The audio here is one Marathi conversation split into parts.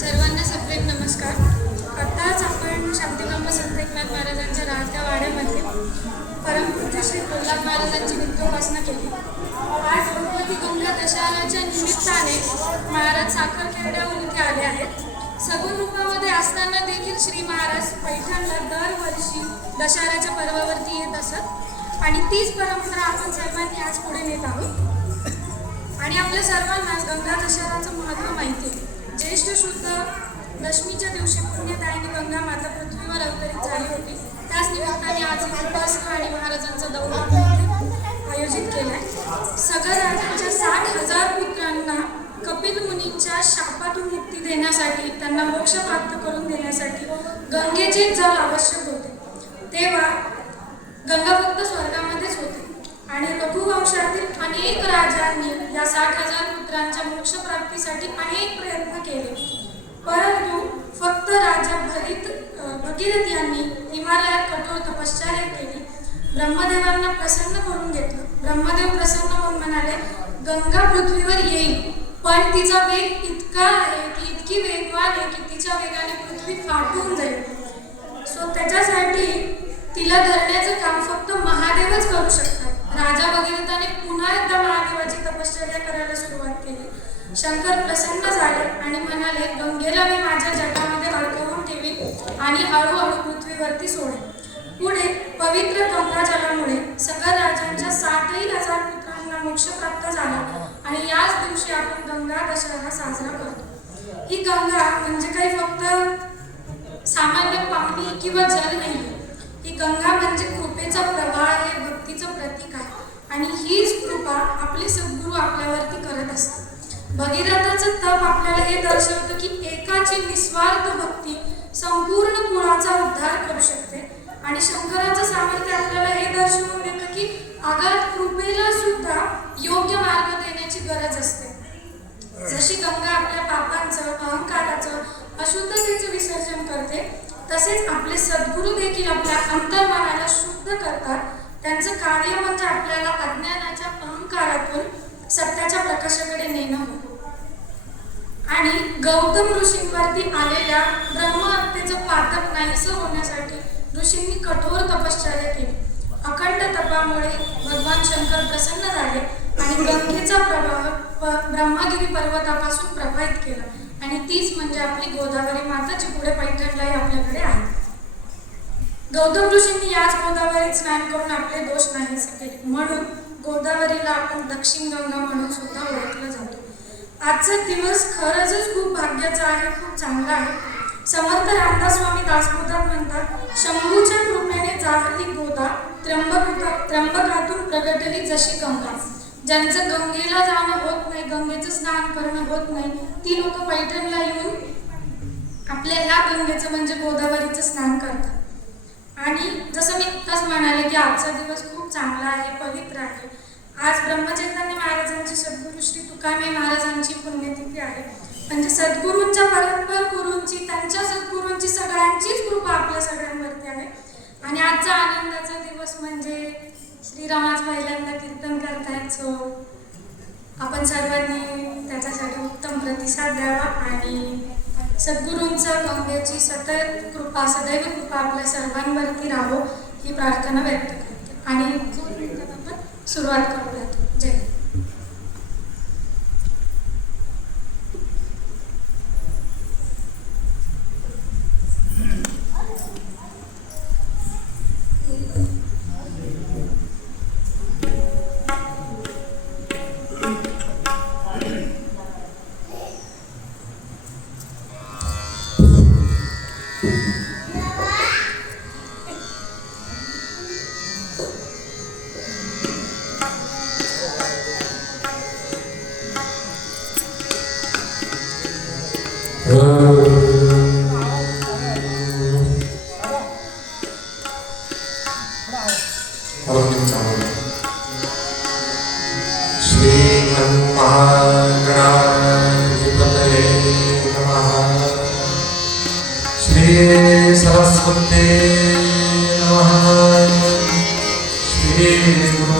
सर्वांना सप्रेम नमस्कार. आताच आपण शांतिगंगा संत एकनाथ महाराजांच्या राहत्या वाड्यामध्ये परमपूज्य श्री प्रल्हाद महाराजांची नित्योपासना केली. आज भगवती गंगा दशहऱ्याच्या निमित्ताने महाराज साखरखेरड्याहून इथे आले आहेत. सगुण रूपामध्ये असताना देखील श्री महाराज पैठणला दरवर्षी दशहऱ्याच्या पर्वावरती येत असत आणि तीच परंपरा आपण सर्वांनी आज पुढे नेत आहोत. आणि आपल्या सर्वांनाच गंगा दशहऱ्याचं महत्त्व माहिती आहे. ज्येष्ठ शुद्ध दशमीच्या दिवशी पुण्यदायिनी गंगा माता पृथ्वीवर अवतरित झाली होती. त्याच निमित्ताने आज उपासना आणि महाराजांचा दौरा आयोजित केलाय. सगळ राजांच्या 60,000 पुत्रांना कपिल मुनींच्या शापातून मुक्ती देण्यासाठी, त्यांना मोक्ष प्राप्त करून देण्यासाठी गंगेचे जल आवश्यक होते. तेव्हा गंगा फक्त स्वर्गामध्येच होते आणि रघुवंशातील अनेक राजांनी या 60,000 पुत्रांच्या मोक्ष प्राप्तीसाठी अनेक प्रयत्न केले. परंतु फक्त राजा भगीरथ यांनी हिमालयात कठोर तपश्चर्या केली. ब्रह्मदेवांना प्रसन्न करून घेतलं. ब्रह्मदेव प्रसन्न होऊन म्हणाले, गंगा पृथ्वीवर येईल, पण तिचा वेग इतका आहे की इतकी वेगवान आहे की तिच्या वेगाने पृथ्वी फाटून जाईल. त्याच्यासाठी तिला धरण्याचं काम फक्त महादेवच करू शकतात. राजा भगीरथाने पुन्हा एकदा महादेवाची तपश्चर्या करायला सुरुवात केली. शंकर प्रसन्न झाले आणि म्हणाले, गंगेला मी माझ्या जटामध्ये अडकवून ठेवीन आणि हळूहळू पृथ्वीवरती सोडेन. पुढे पवित्र गंगाजलामुळे सगळ्या राजांच्या 60,000 पुत्रांना मोक्ष प्राप्त झाला आणि याच दिवशी आपण गंगा दशहरा साजरा करतो. ही गंगा म्हणजे काही फक्त सामान्य पाणी किंवा जल नाही. ही गंगा म्हणजे कृपेचा प्रवाह आहे, भक्तीचं प्रतीक आहे आणि हीच कृपा आपले सद्गुरू आपल्यावरती करत असतात. भगीरथाचं तप आपल्याला हे दर्शवतं की एकाची निस्वार्थ भक्ती संपूर्ण कुळाचा उद्धार करू शकते आणि शंकराचं सामर्थ्य आपल्याला हे दर्शवून देतं की अगाध कृपेला सुद्धा योग्य मार्ग देण्याची गरज असते. जशी गंगा आपल्या पापांचं, अहंकाराचं, अशुद्धतेचं विसर्जन करते, तसेच आपले सद्गुरू देखील आपल्या अंतर्मनाला शुद्ध करतात. त्यांचं कार्य म्हणजे आपल्याला अज्ञानाच्या अहंकारातून सत्याच्या प्रकाशाकडे नेणं होतं. आणि गौतम ऋषींवरती आलेल्या ब्रह्महत्येचं पातक नाहीसं होण्यासाठी ऋषींनी कठोर तपश्चर्या केली. अखंड तपामुळे भगवान शंकर प्रसन्न झाले आणि गंगेचा प्रवाह ब्रह्मगिरी पर्वतापासून प्रवाहित केला आणि तीच म्हणजे आपली गोदावरी माता, जी पुढे पैठणलाही आपल्याकडे आहे. गौतम ऋषींनी याच गोदावरीत स्नान करून आपले दोष नाहीसे केले. म्हणून गोदावरीला आपण दक्षिण गंगा म्हणून सुद्धा ओळखलं जातो. आजचा दिवस खरंच खूप भाग्याचा आहे, खूप चांगला आहे. समर्थ रामदास स्वामी दासबोधात म्हणतात, शंभूच्या कृपेने जाहली गोदा, त्र्यंबकातून प्रगटली जशी गंगा. ज्यांचं गंगेला जाणं होत नाही, गंगेचं स्नान करणं होत नाही, ती लोक पैठणला येऊन आपल्या ह्या गंगेचं म्हणजे गोदावरीचं स्नान करतात. आणि जसं मी आत्ताच म्हणाले की आजचा दिवस खूप चांगला आहे, पवित्र आहे. आज ब्रह्मचैतन्य महाराजांची, सद्गुरू श्री तुकाराम महाराजांची पुण्यतिथी आहे. म्हणजे सद्गुरूंच्या परस्पर गुरूंची, त्यांच्या सद्गुरूंची सगळ्यांचीच कृपा आपल्या सगळ्यांवरती आहे. आणि आजचा आनंदाचा दिवस म्हणजे श्रीरामाच पहिल्यांदा कीर्तन करतायत. सो आपण सर्वांनी त्याच्यासाठी उत्तम प्रतिसाद द्यावा आणि सद्गुरूंचं, गंगेची सतत कृपा, सदैव कृपा आपल्या सर्वांवरती राहो ही प्रार्थना व्यक्त करते. आणि 2 मिनिटात आपण सुरुवात करूयात. जय हिंद. श्री सरस्वती नमः. श्री गुरु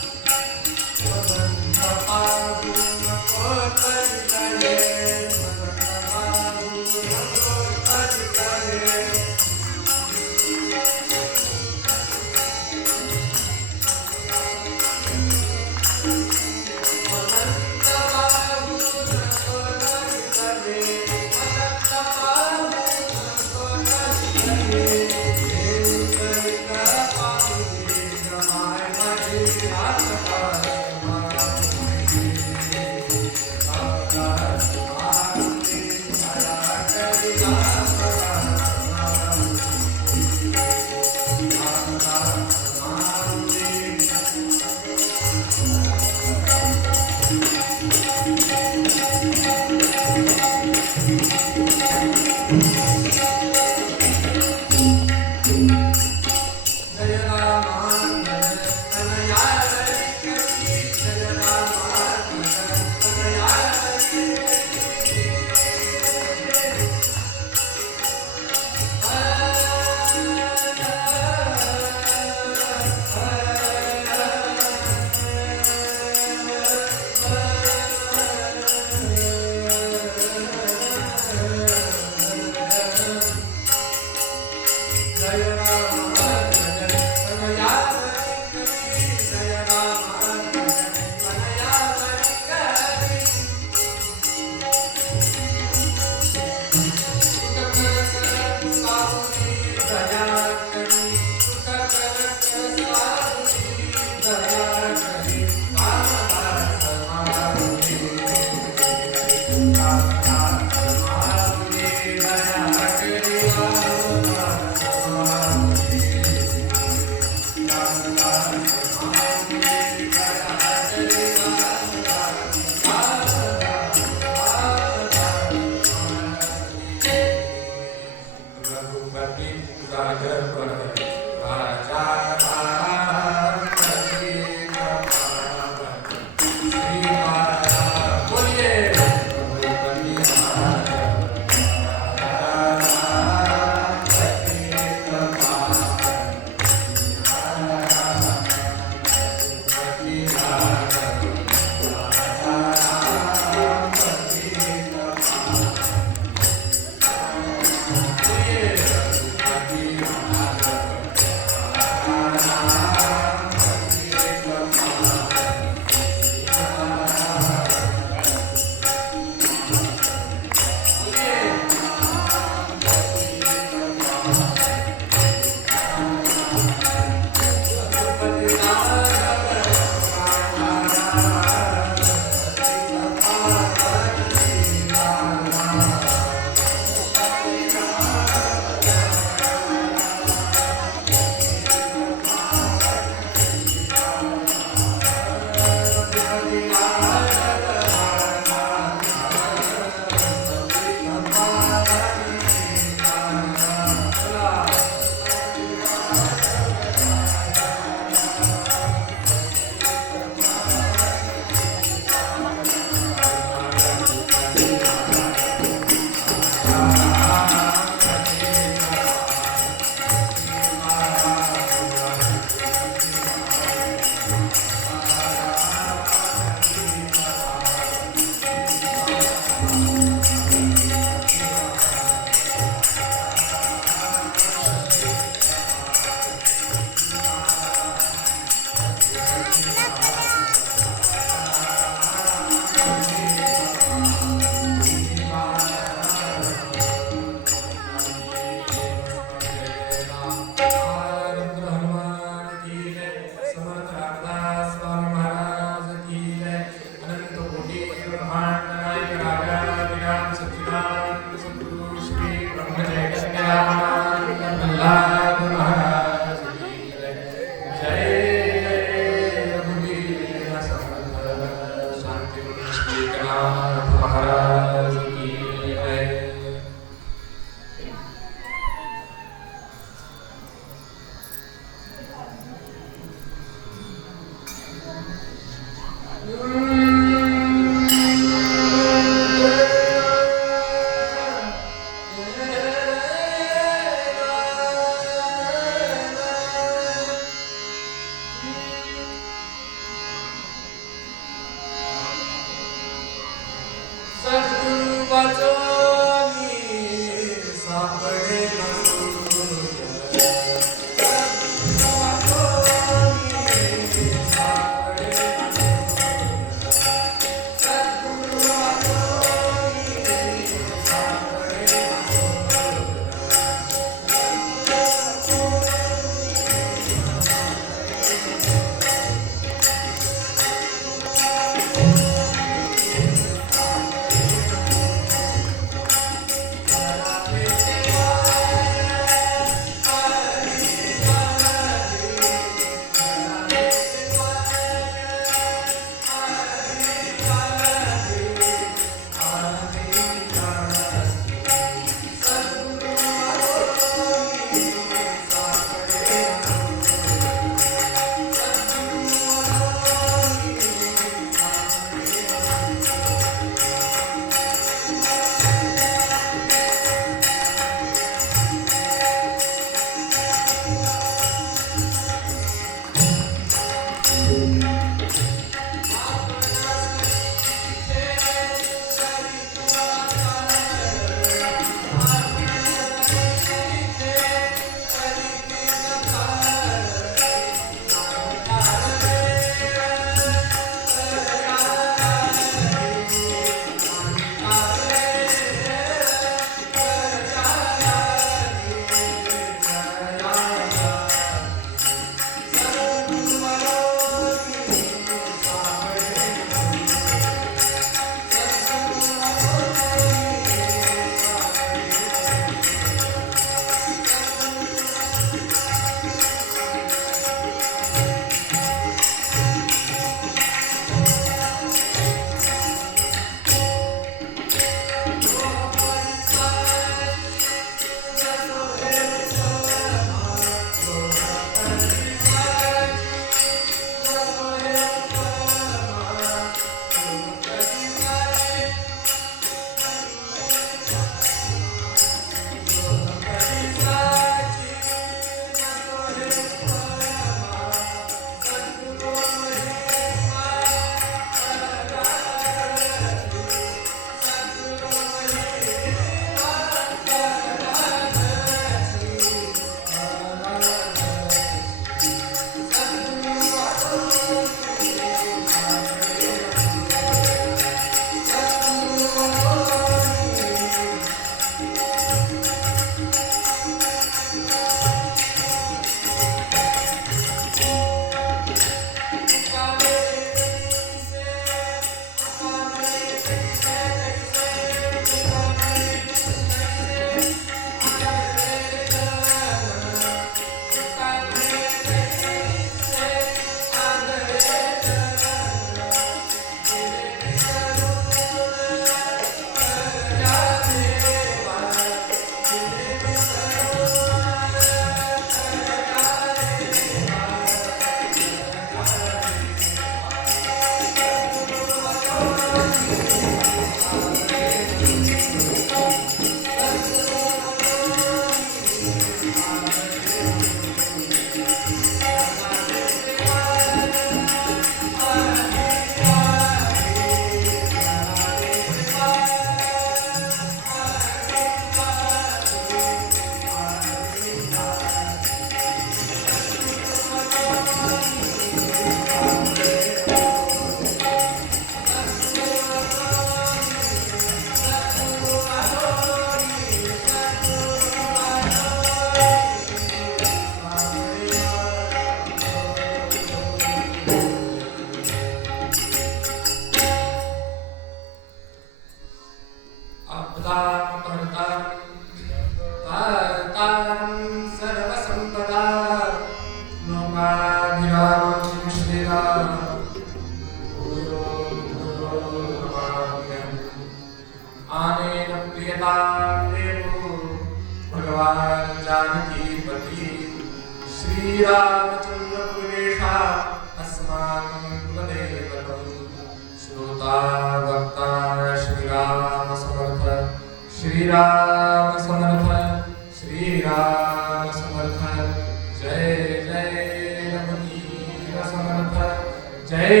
जय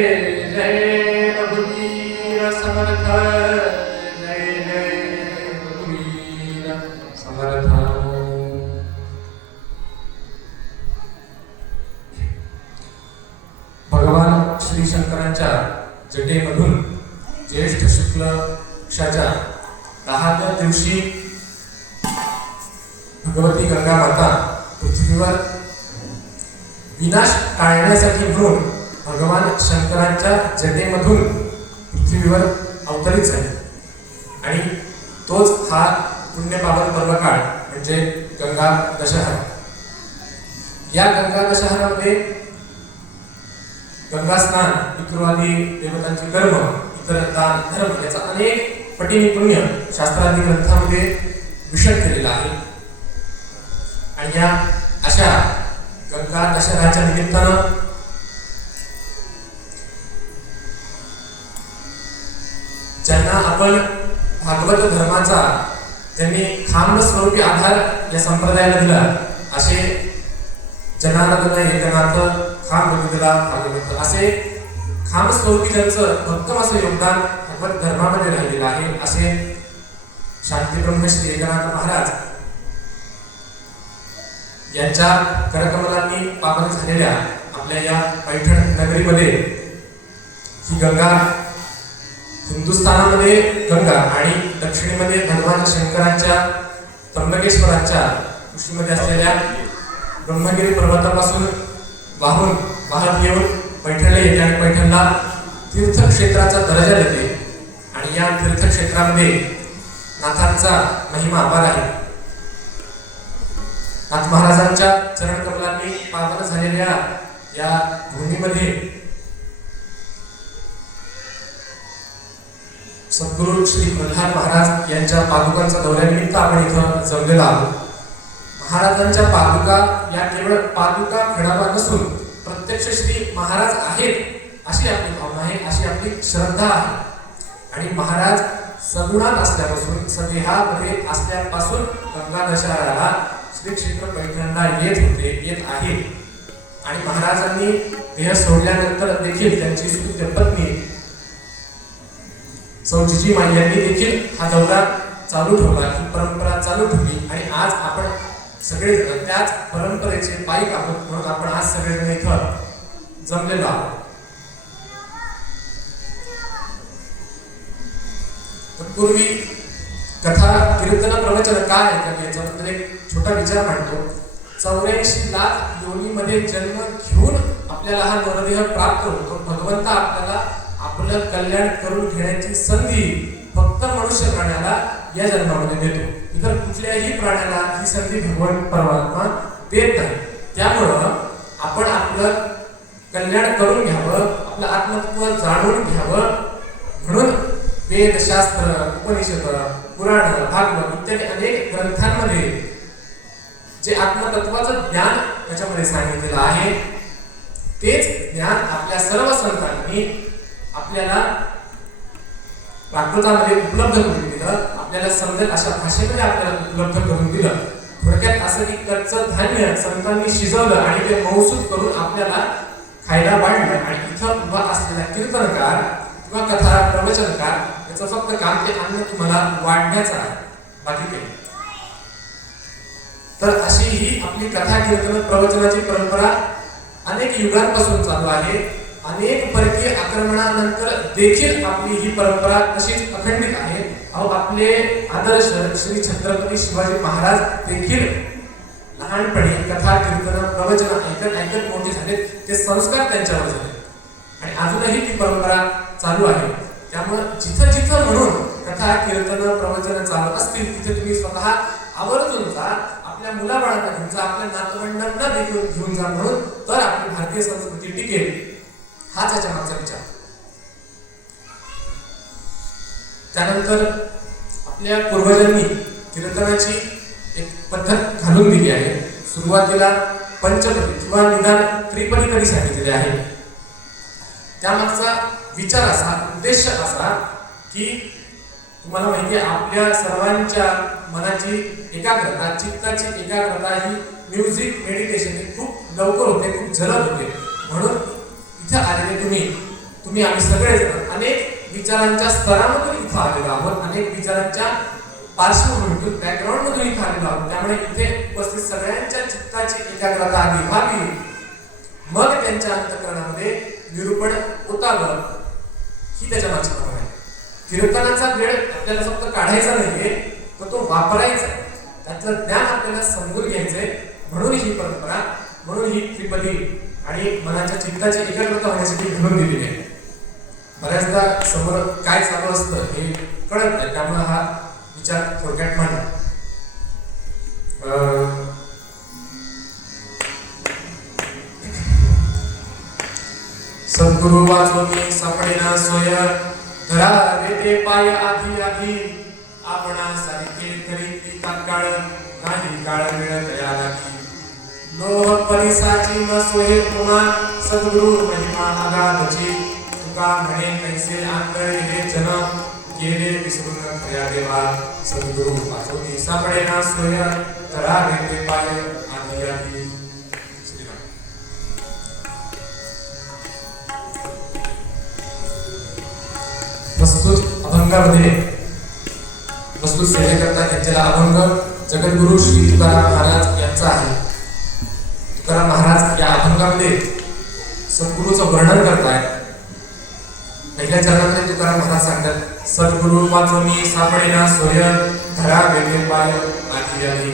जय रघुवीर समर्थ जय जय शंकरांच्या जटेमधून ज्येष्ठ शुक्ल पक्षाच्या 10व्या दिवशी भगवती गंगा माता पृथ्वीवर विनाश टाळण्यासाठी म्हणून भगवान शंकरांच्या जटेमधून पृथ्वीवर अवतरित झाले आणि तोच हा पुण्यपावन पर्वकाळ म्हणजे गंगा दशहरा. या गंगा दशहरामध्ये गंगा स्नान, पितृआदी देवतांची कर्म, इतर दान धर्म याचा अनेक पटीने पुण्य शास्त्रादी ग्रंथामध्ये विशद केलेला आहे. आणि या अशा गंगा दशहराच्या निमित्तानं ज्यांना आपण भागवत धर्माचा त्यांनी खांब स्वरूपी आधार या संप्रदायाला दिला असे जनार्दन एकनाथ खांब दिला भागवत असे खांब स्वरूपी त्यांचं भक्कम असं योगदान भागवत धर्मामध्ये राहिलेलं आहे असे शांतीब्रह्म श्री एकनाथ महाराज यांच्या करकमलांनी पावन झालेल्या आपल्या या पैठण नगरीमध्ये ही गंगा, हिंदुस्थानामध्ये गंगा आणि दक्षिणेमध्ये भगवान शंकरांच्या त्र्यंबकेश्वराच्या कुशीमध्ये असलेल्या ब्रह्मगिरी पर्वतापासून वाहत येऊन पैठणला येते आणि पैठणला तीर्थक्षेत्राचा दर्जा देते. आणि या तीर्थक्षेत्रामध्ये नाथांचा महिमा अपार आहे. नाथ महाराजांच्या चरण कमलांनी पावन झालेल्या या भूमीमध्ये सद्गुरू श्री प्रल्हाद महाराज यांच्या पादुकांचा दौऱ्यानिमित्त आपण इथं जमलेलो आहोत. महाराजांच्या पादुका या केवळ पादुका खडावा नसून प्रत्यक्ष श्री महाराज आहेत अशी आपली भावना आहे, अशी आपली श्रद्धा आहे. आणि महाराज सगुणात असल्यापासून, सदेहामध्ये असल्यापासून गंगा दशहराला श्री क्षेत्र पैठणला येत आहे. आणि महाराजांनी देह सोडल्यानंतर देखील त्यांची सुद्धा पत्नी सौजीजी माई यांनी देखील हा दौरा चालू ठेवला, ही परंपरा चालू ठेवली. आणि आज आपण सगळे त्याच परंपरेचे पायी आहोत म्हणून आपण आज सगळेजण इथं जमलेलो आहोत. पूर्वी कथा, कीर्तन, प्रवचन काय आहे याच्याबद्दल एक छोटा विचार मांडतो. 84 लाख योनीमध्ये जन्म घेऊन आपल्याला हा नरदेह प्राप्त होतो. भगवंत आपल्याला आपलं कल्याण करून घेण्याची संधी फक्त मनुष्य प्राण्याला या जन्मामध्ये देतो. इतर कुठल्याही प्राण्याला ही संधी भगवान परमात्मा देत नाही. त्यामुळं आपण आपलं कल्याण करून घ्यावं, आपलं आत्मतत्व जाणून घ्यावं म्हणून वेद, शास्त्र, उपनिषद, पुराण, भागवत इत्यादी अनेक ग्रंथांमध्ये जे आत्मतत्वाचं ज्ञान त्याच्यामध्ये सांगितलेलं आहे तेच ज्ञान आपल्या सर्व संतांनी आपल्याला प्राकृतामध्ये उपलब्ध करून दिलं. आपल्याला समजेल अशा भाषेमध्ये आपल्याला उपलब्ध करून दिलं. थोडक्यात असं की कच्चं धान्य संतांनी शिजवलं आणि ते मौसूद करून आपल्याला खायला वाढलं. आणि इथं उभा असलेला कीर्तनकार किंवा कथा, प्रवचनकार याचं फक्त काम ते अन्न तुम्हाला वाढण्याचं आहे, बाकी काही. तर अशी ही आपली कथा, कीर्तन, प्रवचनाची परंपरा अनेक युगांपासून चालू आहे. अनेक परकीय आक्रमणानंतर देखील आपली ही परंपरा तशीच अखंडित आहे. अहो, आपले आदर्श श्री छत्रपती शिवाजी महाराज देखील लहानपणी कथा, कीर्तन, प्रवचन ऐकत मोठे झाले. ते संस्कार त्यांच्यावर झाले आणि अजूनही ती परंपरा चालू आहे. त्यामुळे जिथं जिथं म्हणून कथा, कीर्तन, प्रवचन चालत असतील तिथे तुम्ही स्वतः आवर्जून जा, आपल्या मुलाबाळांना घेऊन जा, आपल्या नातवंडांना देखील घेऊन जा, म्हणून तर आपली भारतीय संस्कृती टिकेल. हाच याच्या मागचा विचार. त्यानंतर आपल्या पूर्वजांनी कीर्तनाची एक पद्धत घालून दिली आहे. सुरुवातीला पंचपदी किंवा निदान त्रिपदी तरी सांगितलेले आहे. त्यामागचा विचार असा, उद्देश असा की तुम्हाला माहिती आहे आपल्या सर्वांच्या मनाची एकाग्रता, चित्ताची एकाग्रता ही म्युझिक मेडिटेशन खूप लवकर होते, खूप जलद होते. म्हणून इथे आलेले तुम्ही आम्ही सगळेजण अनेक विचारांच्या स्तरामधून इथं आलेलो आहोत, अनेक विचारांच्या पार्श्वभूमीतून, बॅकग्राऊंडमधून इथं आलेलो आहोत. त्यामुळे इथे उपस्थित सगळ्यांच्या चित्ताची एकाग्रता आधी व्हावी, मग त्यांच्या अंतःकरणामध्ये निरूपण ओतावं ही त्याच्या मागची भावना आहे. कीर्तनाचा वेळ आपल्याला फक्त काढायचा नाहीये, तर तो वापरायचा, त्यातलं ज्ञान आपल्याला समजून घ्यायचंय. म्हणून ही परंपरा, म्हणून ही त्रिपदी आणि मनाच्या चित्ताची एकाग्रता होण्यासाठी घडून दिलेली आहे. बऱ्याचदा समोर काय चालू असतं हे कळत नाही, त्यामुळे हा विचार थोडक्यात मांडला. सद्गुरु वाचो मी सापडेना सोय, धरा वेते पाय आधी आधी, आपणा सारिखे करीती तात्काळ, नाही काळ मिळत या लागी. लोह परिसाची न सोये उमा, सद्गुरु महिमा आगाधची, तुका म्हणे कैसे आंधळे जन, गेले विसरून खऱ्या देवा. सद्गुरु वाचो मी सापडेना सोय, धरा वेते पाय आधी आधी. प्रस्तुत अभंगामध्ये प्रस्तुत सेवेकरता त्यांच्याला अभंग जगद्गुरु श्री तुकाराम महाराज यांचा आहे. तुकाराम महाराज या अभंगामध्ये सद्गुरूचं वर्णन करतायत. पहिल्या चरणामध्ये तुकाराम महाराज सांगतात, सद्गुरु वाचो मी सापडेना सोय, धरा वेते पाय आधी आधी.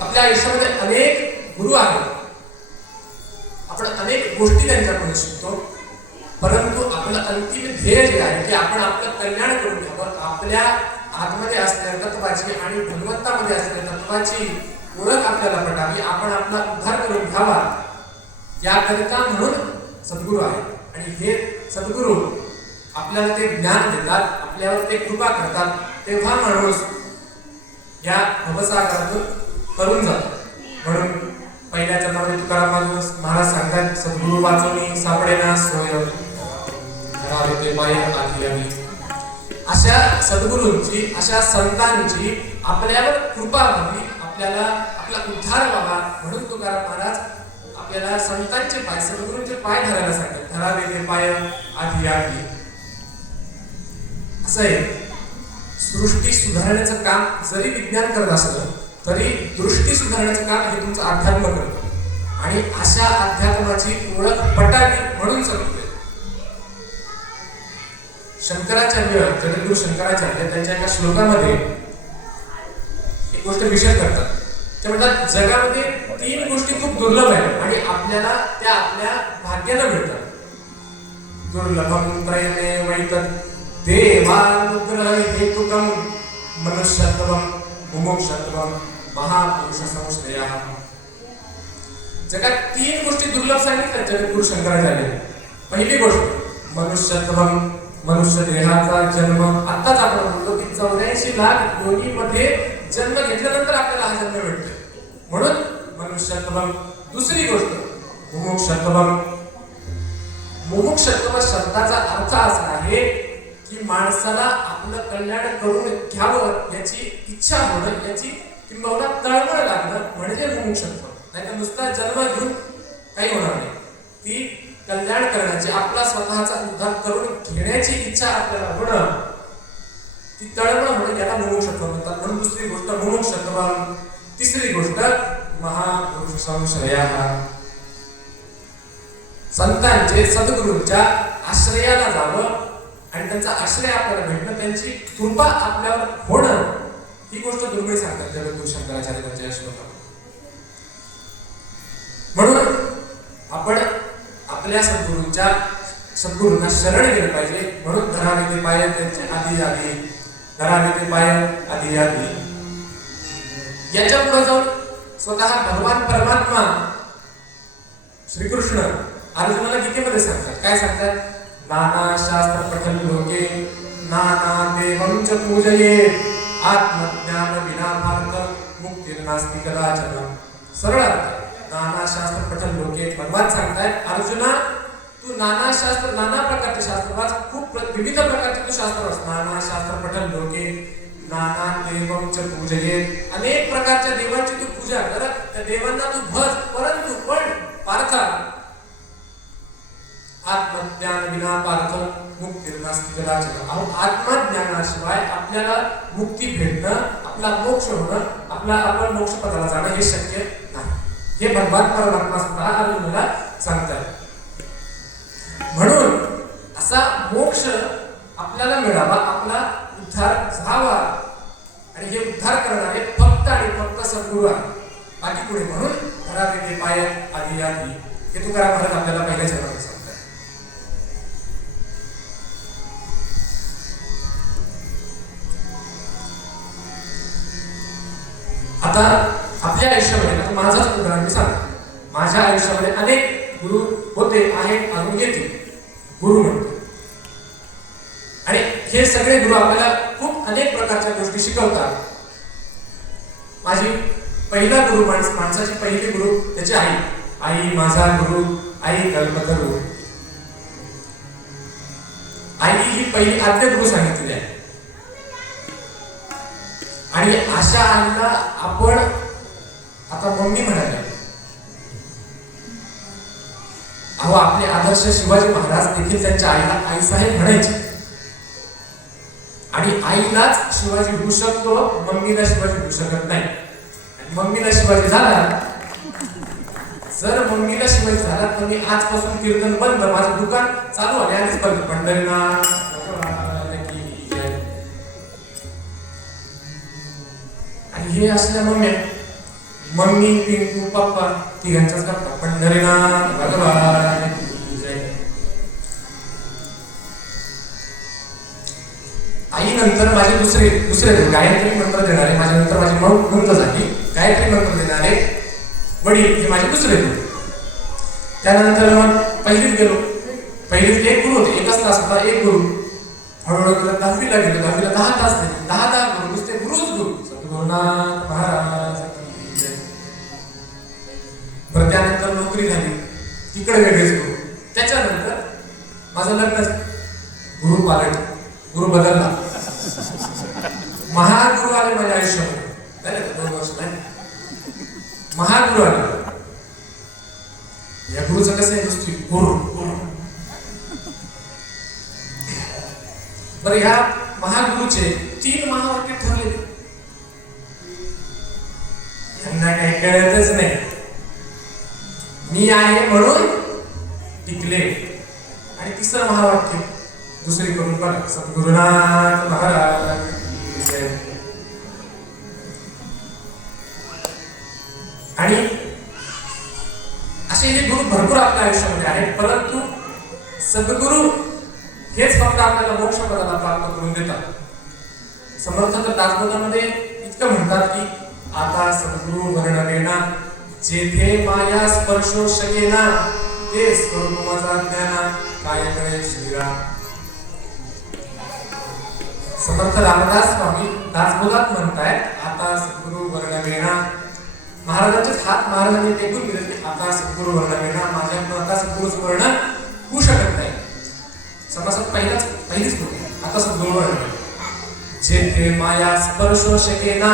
आपल्या आयुष्यामध्ये अनेक गुरु आहेत, आपण अनेक गोष्टी त्यांच्याकडून शिकतो, परंतु आपलं अंतिम ध्येय जे आहे की आपण आपलं कल्याण करून घ्यावं, आपल्या आतमध्ये असलेल्या तत्वाची आणि भगवंतामध्ये असलेल्या तत्वाची ओळख आपल्याला पटावी, आपण आपला उद्धार करून घ्यावा, याकरिता म्हणून सद्गुरू आहे. आणि हे सद्गुरू आपल्याला ते ज्ञान देतात, आपल्यावर ते कृपा करतात, तेव्हा माणूस या भवसागरातून तरुण जातो. म्हणून पहिल्या चरणामध्ये तुकाराम महाराज सांगतात, सद्गुरु वाचो मी सापडेना सोय, धरा वेते पाय आधी आधी. अशा सद्गुरूंची, अशा संतांची आपल्यावर कृपा व्हावी, आपल्याला आपला उद्धार व्हावा, म्हणून तुकाराम महाराज आपल्याला संतांचे पाय, सद्गुरूंचे पाय धरायला सांगतात. धरा वेते पाय आधी आधी. असं आहे, सृष्टी सुधारण्याचं काम जरी विज्ञान करत असलं तरी दृष्टी सुधारण्याचं काम हे तुमचं अध्यात्म करतं. आणि अशा अध्यात्माची ओळख पटावी म्हणून सांगतोय. शंकराचार्य, जगद्गुरु शंकराचार्य त्यांच्या एका श्लोकामध्ये एक गोष्ट विशेष करतात. ते म्हणतात, जगामध्ये 3 गोष्टी खूप दुर्लभ आहेत आणि आपल्याला त्या आपल्या भाग्यानं मिळतात. दुर्लभम त्रयमेवैतत् देवानुग्रह हेतुकम, मनुष्यत्वम मुमुक्षत्वम महापुरुष संश्रयः. जगात 3 गोष्टी दुर्लभ सांगितल्या जगद्गुरु शंकराचार्य. पहिली गोष्ट मनुष्यत्वम, मनुष्य देहाचा जन्म. आताच आपण म्हणतो की 84 लाख योनीमध्ये जन्म घेतल्यानंतर आपल्याला हा जन्म मिळतोय, म्हणून मनुष्यत्वम. दुसरी गोष्ट मुमुक्षत्वम. मुमुक्षत्व शब्दाचा अर्थ असा आहे की माणसाला आपलं कल्याण करून घ्यावं याची इच्छा होणं, याची किंबहुना तळमळ लागणं म्हणजे मुमुक्षत्व. नाहीतर नुसता जन्म घेऊन काही होणार नाही. ती कल्याण करण्याची, आपला स्वतःचा उद्धार करून घेण्याची इच्छा आपल्याला होणं, ती तळमळ होणं, याला मुमुक्षत्व म्हणतात. म्हणून दुसरी गोष्ट मुमुक्षत्व. तिसरी गोष्ट महापुरुष संश्रयः. संतांचे, सद्गुरूंच्या आश्रयाला जावं आणि त्यांचा आश्रय आपल्याला भेटणं, त्यांची कृपा आपल्यावर होणं, ही गोष्ट दुर्मिळ सांगतात जगद्गुरु शंकराचार्य त्यांच्या या श्लोकात. म्हणून आपण आपल्या सद्गुरूंना शरण गेलं पाहिजे. म्हणून धरा वेते पाय त्यांचे आधी आधी, धरा वेते पाय आधी आधी. याच्या पुढे जाऊन स्वतः भगवान परमात्मा श्रीकृष्ण अर्जुनाला गीतेमध्ये सांगतात. काय सांगतात? नाना शास्त्र पठन लोके, नाना देवं च पूजयेत्, आत्मज्ञान विना भारत मुक्तिर्नास्ति कदाचन. सरळ अर्थ, नाना शास्त्र पठन लोके. भगवान सांगतायत, अर्जुना तू नाना शास्त्र, नाना प्रकारचे शास्त्र वाच, खूप विविध प्रकारचे तू शास्त्र वाच. नाना शास्त्र पठन लोके, नाना देवं च पूजयेत्. अनेक प्रकारच्या देवांची तू पूजा कर, त्या देवांना तू भज, परंतु पण पार्था आत्मज्ञान विना पार्थ मुक्तिर्नास्ति कदाचन. आत्मज्ञानाशिवाय आपल्याला मुक्ती भेटणं, आपला मोक्ष होणं, आपण मोक्ष पदाला जाणं हे शक्य नाही. हे भगवान परमात्मा स्वतः अर्जुनाला सांगतात. म्हणून असा मोक्ष आपल्याला मिळावा, आपला उद्धार झाला. आणि हे उद्धार करणारे फक्त आणि फक्त सद्गुरू आहे, बाकी पुढे. म्हणून घरावेगे पाय आधी आधी हे तुकाराम महाराज आपल्याला पहिल्या चरणात सांगतात. आता आपल्या आयुष्यामध्ये, आता माझाच उदाहरण मी सांगतो, माझ्या आयुष्यामध्ये अनेक गुरु होते, आहेत, अजून येतील. गुरु म्हणतो आणि हे सगळे गुरु आपल्याला खूप अनेक प्रकारच्या गोष्टी शिकवतात. माझी पहिला गुरु, माणसाची पहिली गुरु त्याची आई. आई माझा गुरु, आई कल्पतरू. आई ही पहिली आद्य गुरु सांगितलेली आहे. आणि अशा आईला आपण आता मम्मी म्हणाले. अहो, आपले आदर्श शिवाजी महाराज देखील त्यांच्या आईला आईसाहेब म्हणायचे. आणि आईलाच शिवाजी होऊ शकतो, मम्मीला शिवाजी होऊ शकत नाही. आणि मम्मीला शिवाजी झाला, जर मम्मीला शिवाजी झाला तर मी आजपासून कीर्तन बंद, माझं दुकान चालू आहे आधीच बंद. पंढरीनाथ आणि हे असल्या मम्मी पिंकू पप्पा तिघांचाच करता. पंढरीनाथ भगवान की जय. आई नंतर माझे दुसरे गायत्री मंत्र देणारे, माझ्या नंतर माझी नंद झाली. गायत्री मंत्र देणारे वडील हे माझे दुसरे गुरु. त्यानंतर मग पहिलीत गेलो. पहिलीत एक गुरु होते, एकच तास होता एक गुरु. हळूहळू गेलो, 10वीला गेलो. 10वीला 10 तास झाले. 10 गुरु, नुसते गुरुच गुरु. सद्गुरुनाथ महाराज की जय. बरं, त्यानंतर नोकरी झाली, तिकडे वेगळेच गुरु. त्याच्यानंतर माझं लग्न, गुरु पालट, गुरु बदलला. महागुरु आले माझ्या आयुष्यामध्ये. झाले 2 वर्ष नाही, महागुरु आले. या गुरुचं कसं आहे, नुसती गुरु. बरं, ह्या महागुरुचे 3 महावाक्य ठरले. यांना काही कळतच नाही. मी आहे म्हणून टिकले. आणि 3रं महावाक्य दुसरी करून पण, सद्गुरुनाथ महाराज की जय. आणि असे हे गुरु भरपूर आपल्या आयुष्यामध्ये आहेत. परंतु सद्गुरु हेच फक्त आपल्याला मोक्ष पदाला प्राप्त करून देतात. समर्थ दासबोधामध्ये इतकं म्हणतात की आता सद्गुरु वर्णवेना जेथे माया स्पर्शो शकेना ते स्वरूप माझा ज्ञाना काय कळे श्रीराम. समर्थ रामदास स्वामी दासबोधात म्हणतायत आता सद्गुरु वर्णवेना. महाराजांचेच हात महाराजांनी टेकून दिले की आता सद्गुरु वर्णवेना, माझ्याकडून आता सद्गुरुचं वर्णन होऊ शकत नाही. समासात पहिलीच होती आता सद्गुरु वर्णवेना. जेथे माया स्पर्शो शकेना,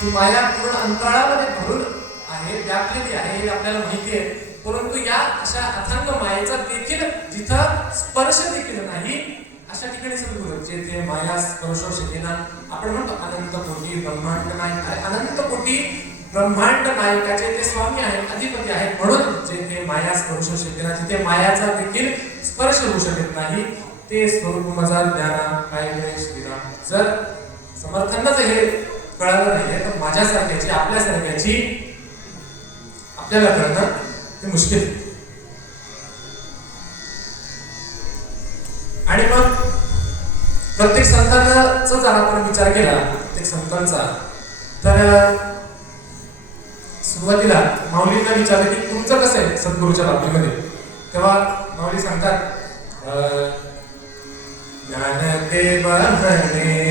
ही माया पूर्ण अंतराळामध्ये भरून आहे, व्यापलेली आहे, हे आपल्याला माहिती आहे. परंतु या अशा अथांग मायेचा देखील जिथं स्पर्श देखील नाही, अशा ठिकाणी सद्गुरु. जेथे माया स्पर्शो शकेना. आपण म्हणतो अनंत कोटी ब्रह्मांड नायक, अनंत कोटी ब्रह्मांड नायकाचे ते स्वामी आहेत, अधिपती आहेत. म्हणून जेथे माया स्पर्शो शकेना, जिथे मायाचा देखील स्पर्श होऊ शकत नाही, ते स्वरूप माझा ज्ञाना काय कळे श्रीराम. जर समर्थांनाच हे कळालं नाहीये तर माझ्यासारख्याची, आपल्यासारख्याची आपल्याला कळणं ते मुश्किल. आणि मग प्रत्येक संतांचा जर आपण विचार केला, प्रत्येक संतांचा, तर सुरुवातीला माऊलींना विचारलं की तुमचं कसं आहे सद्गुरूच्या बाबतीमध्ये. तेव्हा माऊली सांगतात ज्ञान ते बहणे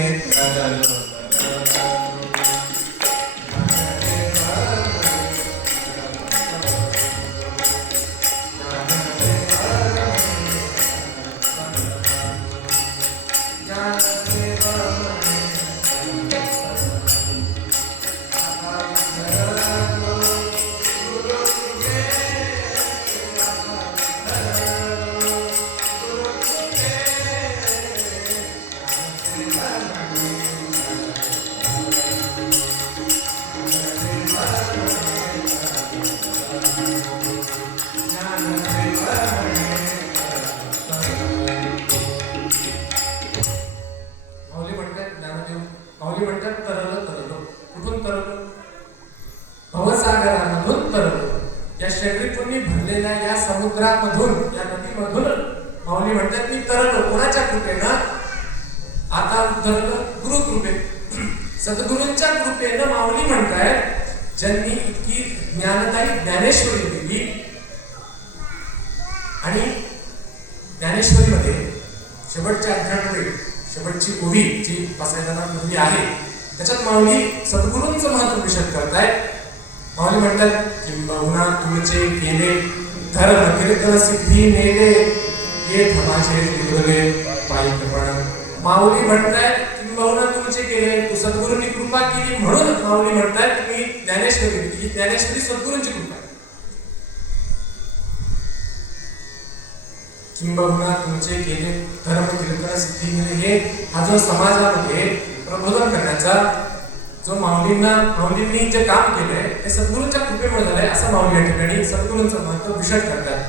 माऊली म्हणतात तरलो तरलो. कुठून तरलो? भवसागरामधून तरलो. या शरीरपुनी भरलेल्या या समुद्रामधून, या नदीमधून माऊली म्हणतात मी तरलो. कोणाच्या कृपेनं? आता उतरलं गुरुकृपे. सद्गुरूंच्या कृपेनं माऊली म्हणतायत ज्यांनी इतकी ज्ञानदायी ज्ञानेश्वरी दिली. आणि ज्ञानेश्वरीमध्ये शेवटच्या अध्यायामध्ये शेवटची ओवी जी बसायला ओवी आहे त्याच्यात माऊली सद्गुरूंचं महत्व विशद करतायत. माऊली म्हणतात किंबहुना तुमचे केले धर्म कीर्तन सिद्धी नेले ये धमाचे निवडले पायिकपण. माऊली म्हणतायत किंबहुना तुमचे केले, तू सद्गुरूंनी कृपा केली म्हणून माऊली म्हणतायत मी ज्ञानेश्वरी दिली. ही ज्ञानेश्वरी सद्गुरूंची कृपा आहे. किंबहुना तुमचे केले धर्म कीर्तन सिद्धी नेले. हे हा जो समाजामध्ये प्रबोधन करण्याचा जो माऊलींनी जे काम केलंय ते सद्गुरूंच्या कृपेमुळे झालंय असं माऊली या ठिकाणी सद्गुरूंचं महत्व विशद करतात.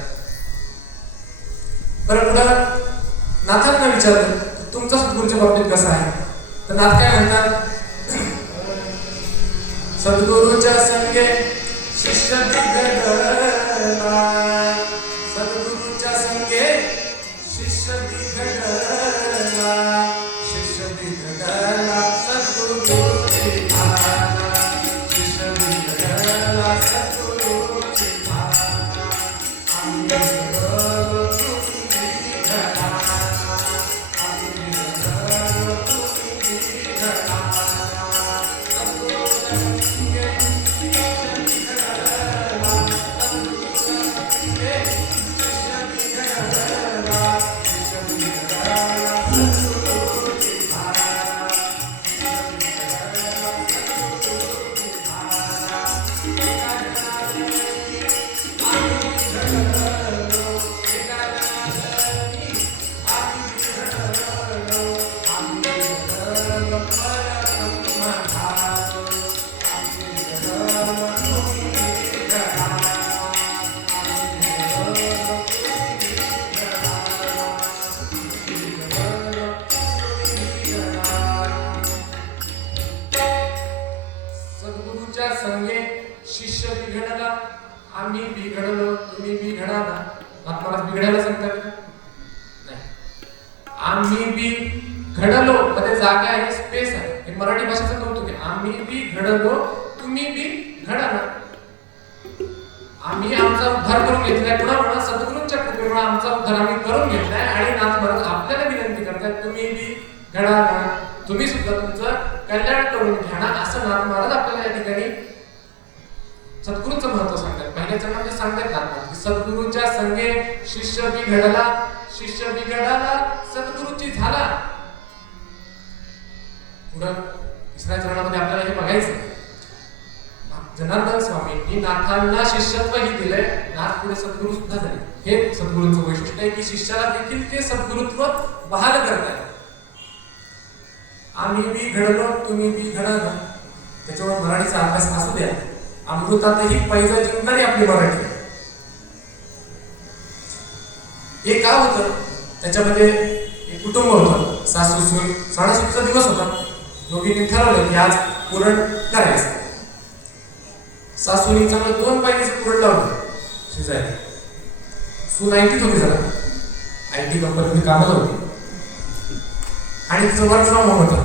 बरं पुढं नाथांना विचारलं तुमचा सद्गुरूच्या बाबतीत कसा आहे तर नाथ काय म्हणतात? सद्गुरूच्या संगे शिष्य बिघडला, सद्गुरूच्या संगे शिष्य बिघडला, शिष्य बिघडला सद्गुरूची भाना, शिष्य बिघडला सद्गुरूची भाना. आम्ही बिघडलो तुम्ही बिघडा, आम्ही बिघडलो तुम्ही बिघडा. सद्गुरूच्या संगे शिष्य बिघडला, सद्गुरूच्या संगे शिष्य बिघडला, शिष्य बिघडला सद्गुरूची भाना, सद्गुरूच्या संगे शिष्य बिघडला, आम्ही बिघडलो तुम्ही बिघडा. महात्माला बिघडायला सांगतात नाही. आम्ही बिघडलो मध्ये जागा आहे, स्पेस आहे. हे मराठी भाषेचं कौतुक आहे. आम्ही बिघडलो तुम्ही बिघडा. आम्ही आमचा उद्धार करून घेतलाय. कुणामुळे? सद्गुरूंच्या कृपेमुळे आमचा उद्धार आम्ही करून घेतलाय. आणि नाथ महाराज आपल्याला विनंती करतात तुम्ही बिघडा ना, तुम्ही सुद्धा तुमचं कल्याण करून घ्या ना, असं नाथ महाराज आपल्याला या ठिकाणी सद्गुरूंचं महत्व सांगतात. पहिल्या चरणामध्ये सांगतात नाथ महाराज की सद्गुरूच्या संगे शिष्य बिघडला, शिष्य बिघडला सद्गुरूची झाला. पुढं तिसऱ्या चरणामध्ये आपल्याला हे बघायचं जनार्दन स्वामींनी नाथांना शिष्यत्वही दिलंय. नाथ पुढे सद्गुरू सुद्धा झाले. हे सद्गुरूंचं वैशिष्ट्य आहे की शिष्याला देखील ते सद्गुरुत्व बहाल करतात. आम्ही बिघडलो तुम्ही बिघडा. त्याच्यावर मराठीचा अभ्यास असू द्या. अमृतातही पैजा जिंकणारी आपली मराठी. हे का होतं? त्याच्यामध्ये एक कुटुंब होतं, सासू सून. सणासुदीचा दिवस होता. दोघींनी ठरवलं की आज पुरण करायचं. सासूनी चांगलं 2 पायरीचं पुरण लावलं शिजायला. सून आयटीत होती, जरा IT कंपनीत कामाला होती आणि तिचं वर्क फ्रॉम होम होतं.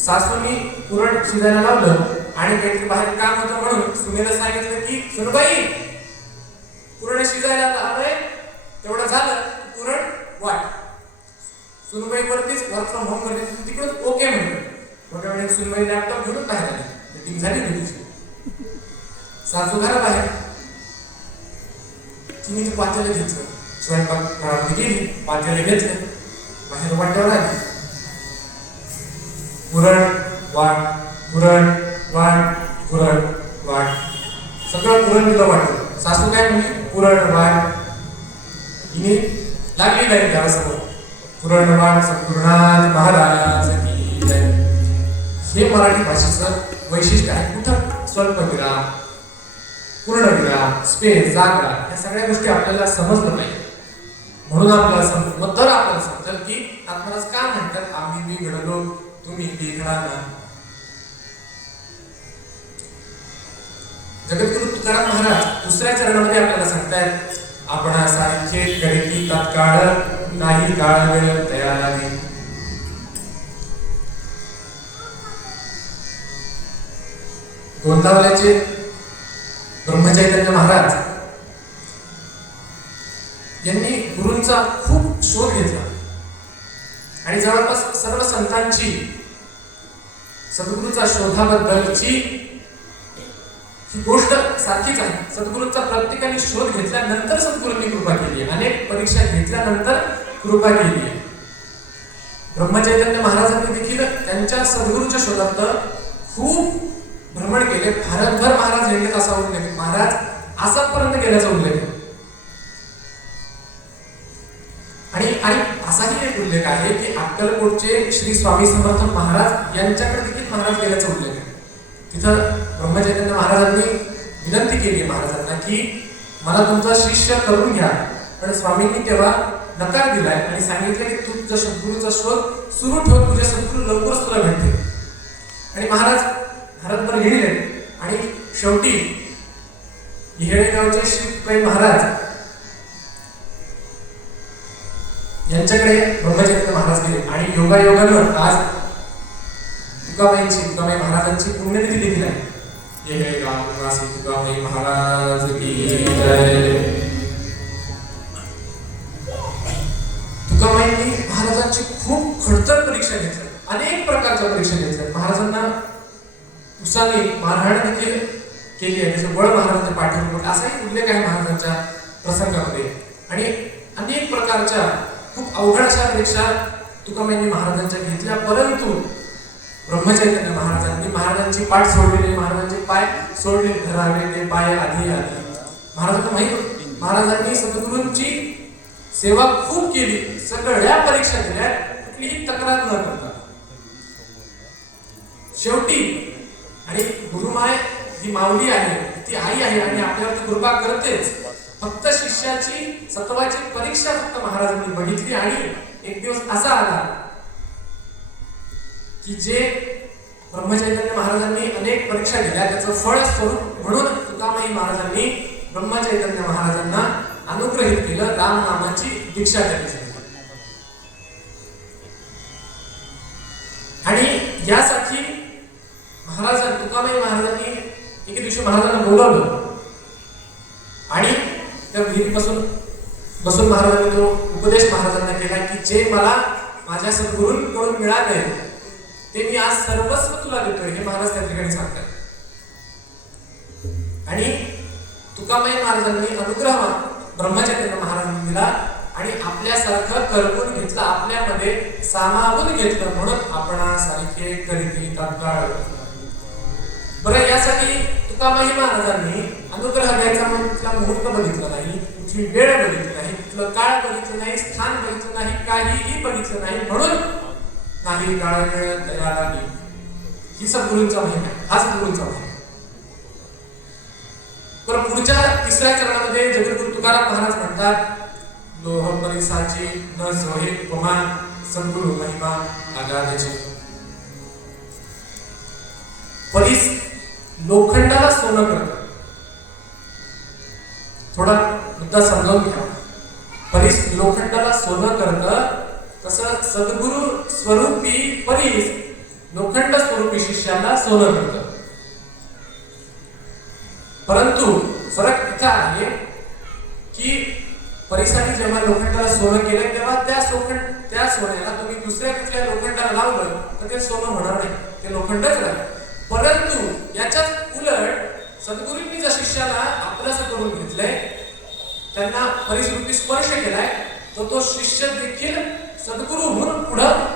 सासूनी पुरण शिजायला लावलं आणि काहीतरी बाहेर काम होतं म्हणून सुनेला सांगितलं की सुनबाई पुरण शिजायला आलंय, तेवढं झालं पुरण वाट. सुनबाई वरतीच वर्क फ्रॉम होम करते, तिकडून ओके म्हणलं. थोड्या वेळेत सुनबाई लॅपटॉप घेऊन बाहेर आली. मीटिंग झाली ड्युटीची. सासू घराबाहेर तिने ते पातेलं घेतलं, स्वयंपाक घरामध्ये गेली, पातेलं घेतलं, बाहेर वाट्यावर आली. पुरण वाट, पुरण वाट, पुरण वाट, सगळं पुरण तिला वाटलं. सासू काय म्हणली? पुरण वाट. हिने लागली नाही घरासमोर. पुरण वाट सद्गुरुनाथ महाराज की जय. हे मराठी भाषेचं वैशिष्ट्य आहे. कुठं स्वल्पविराम, पूर्णविराम, स्पेस, जागा, या सगळ्या गोष्टी आपल्याला समजलं पाहिजे. म्हणून आपल्याला समजलं, मग तर आपल्याला समजेल की महाराज का म्हणतात आम्ही बिघडलो तुम्ही बिघडा ना. जगद्गुरु तुकाराम महाराज दुसऱ्या चरणामध्ये आपल्याला सांगतायत, आपण सारखे करीती तत्काळ नाही काळ वेळ तया लागे. गोंदावल्याचे ब्रह्मचैतन्य महाराज यांनी गुरूंचा खूप शोध घेतला आणि जवळपास सर्व संतांची सद्गुरूचा शोधाबद्दलची ही गोष्ट सारखीच आहे. सद्गुरूंचा प्रत्येकाने शोध घेतल्यानंतर सद्गुरूंनी कृपा केली, अनेक परीक्षा घेतल्यानंतर कृपा केली. ब्रह्मचैतन्य महाराजांनी देखील त्यांच्या सद्गुरूच्या शोधात खूप भ्रमण केले. भारतभर महाराज हिंडलेत असा उल्लेख, महाराज आसामपर्यंत गेल्याचा उल्लेख आणि असाही एक उल्लेख आहे की अक्कलकोटचे श्री स्वामी समर्थ महाराज यांच्याकडे देखील महाराज गेल्याचा उल्लेख आहे. तिथं ब्रह्मचैतन्य महाराजांनी विनंती केली महाराजांना की मला तुमचा शिष्य करून घ्या, पण स्वामींनी तेव्हा नकार दिलाय आणि सांगितलं की तू तुझ्या सद्गुरूचा शोध सुरू ठेव, तुझ्या सद्गुरू लवकरच तुला भेटते. आणि महाराज भारतभर हिंडले आणि शेवटी येळेगावचे श्री तुकाई महाराज यांच्याकडे ब्रह्मचैतन्य महाराज गेले आणि योगायोगानं आज तुकाबाई महाराजांची पुण्यतिथी देखील आहे. येळेगाव निवासी तुकाबाई महाराज की जय. तुकाबाईंनी महाराजांची खूप खडतर परीक्षा घेतली, अनेक प्रकारच्या परीक्षा घेतल्या. महाराजांना उसाने मारहाण देखील केली आहे, जसं बळ महाराजांच्या पाठीवर असाही उल्लेख आहे महाराजांच्या प्रसंगामध्ये. आणि अनेक प्रकारच्या खूप अवघड अशा परीक्षा तुकाबाईंनी महाराजांच्या घेतल्या, परंतु ब्रह्मचैतन्य महाराजांनी महाराजांची पाठ सोडलेली, महाराजांचे पाय सोडले धरावे ते पाय आधी आधी. महाराजांना माहित महाराजांनी सद्गुरूंची सेवा खूप केली, सगळ्या परीक्षा दिल्या, कुठलीही तक्रार न करता. शेवटी आणि गुरुमाय ही माऊली आहे, ती आई आहे आणि आपल्यावरती कृपा करतेच. फक्त शिष्याची सत्वाची परीक्षा फक्त महाराजांनी बघितली आणि एक दिवस असा आला की जे ब्रह्मचैतन्य महाराजांनी अनेक परीक्षा दिल्या त्याचं फळ स्वरूप म्हणून तुकाबाई महाराजांनी ब्रह्मचैतन्य महाराजांना अनुग्रहित केलं, राम नामाची दीक्षा त्यांनी. आणि यासाठी महाराजांनी तुकाबाई महाराजांनी एके दिवशी महाराजांना बोलावलं आणि त्या विहिरीपासून बसून महाराजांनी तो उपदेश महाराजांना केला की जे मला माझ्या सद्गुरूंकडून मिळाले ते मी आज सर्वस्व तुला देतोय, हे महाराज त्या ठिकाणी सांगतात. आणि तुकाबाई महाराजांनी अनुग्रह ब्रह्मचैतन्य महाराजांनी दिला आणि आपल्यासारखं करून घेतलं, आपल्यामध्ये सामावून घेतलं, म्हणून आपण सारखे करीती तत्काळ. बरं, यासाठी तुकाबाई महाराजांनी अनुग्रह घ्यायचा म्हणून तिथला मुहूर्त बघितला नाही, कुठली वेळ बघितली नाही, तिथलं काळ बघितलं नाही, स्थान बघितलं नाही, काहीही बघितलं नाही, म्हणून नाही काळ वेळ तया लागे. ही सद्गुरूंचा महिमा आहे, हा सद्गुरूंचा महिमा. पण पुढच्या तिसऱ्या चरणामध्ये जगद्गुरु तुकाराम महाराज म्हणतात, लोह परिसाची न सोहे उपमा, सद्गुरु महिमा अगाधाची. परीस लोखंडाला सोनं करतं. थोडा मुद्दा समजावून घ्या. परीस लोखंडाला सोनं करतं, तसं सद्गुरु स्वरूपी परीस लोखंड स्वरूपी शिष्याला सोनं करतं. परंतु फरक इथं आहे की परिसाने जेव्हा लोखंडाला सोनं केलं तेव्हा त्या सोन्याला तुम्ही दुसऱ्या कुठल्या लोखंडाला लावलं तर ते सोनं होणार नाही, ते लोखंडच राहील. परंतु याच्यात उलट सद्गुरूंनी ज्या शिष्याला आपलंसं करून घेतलंय, त्यांना परिस्थिती स्पर्श केलाय, तर तो शिष्य देखील सद्गुरू म्हणून पुढं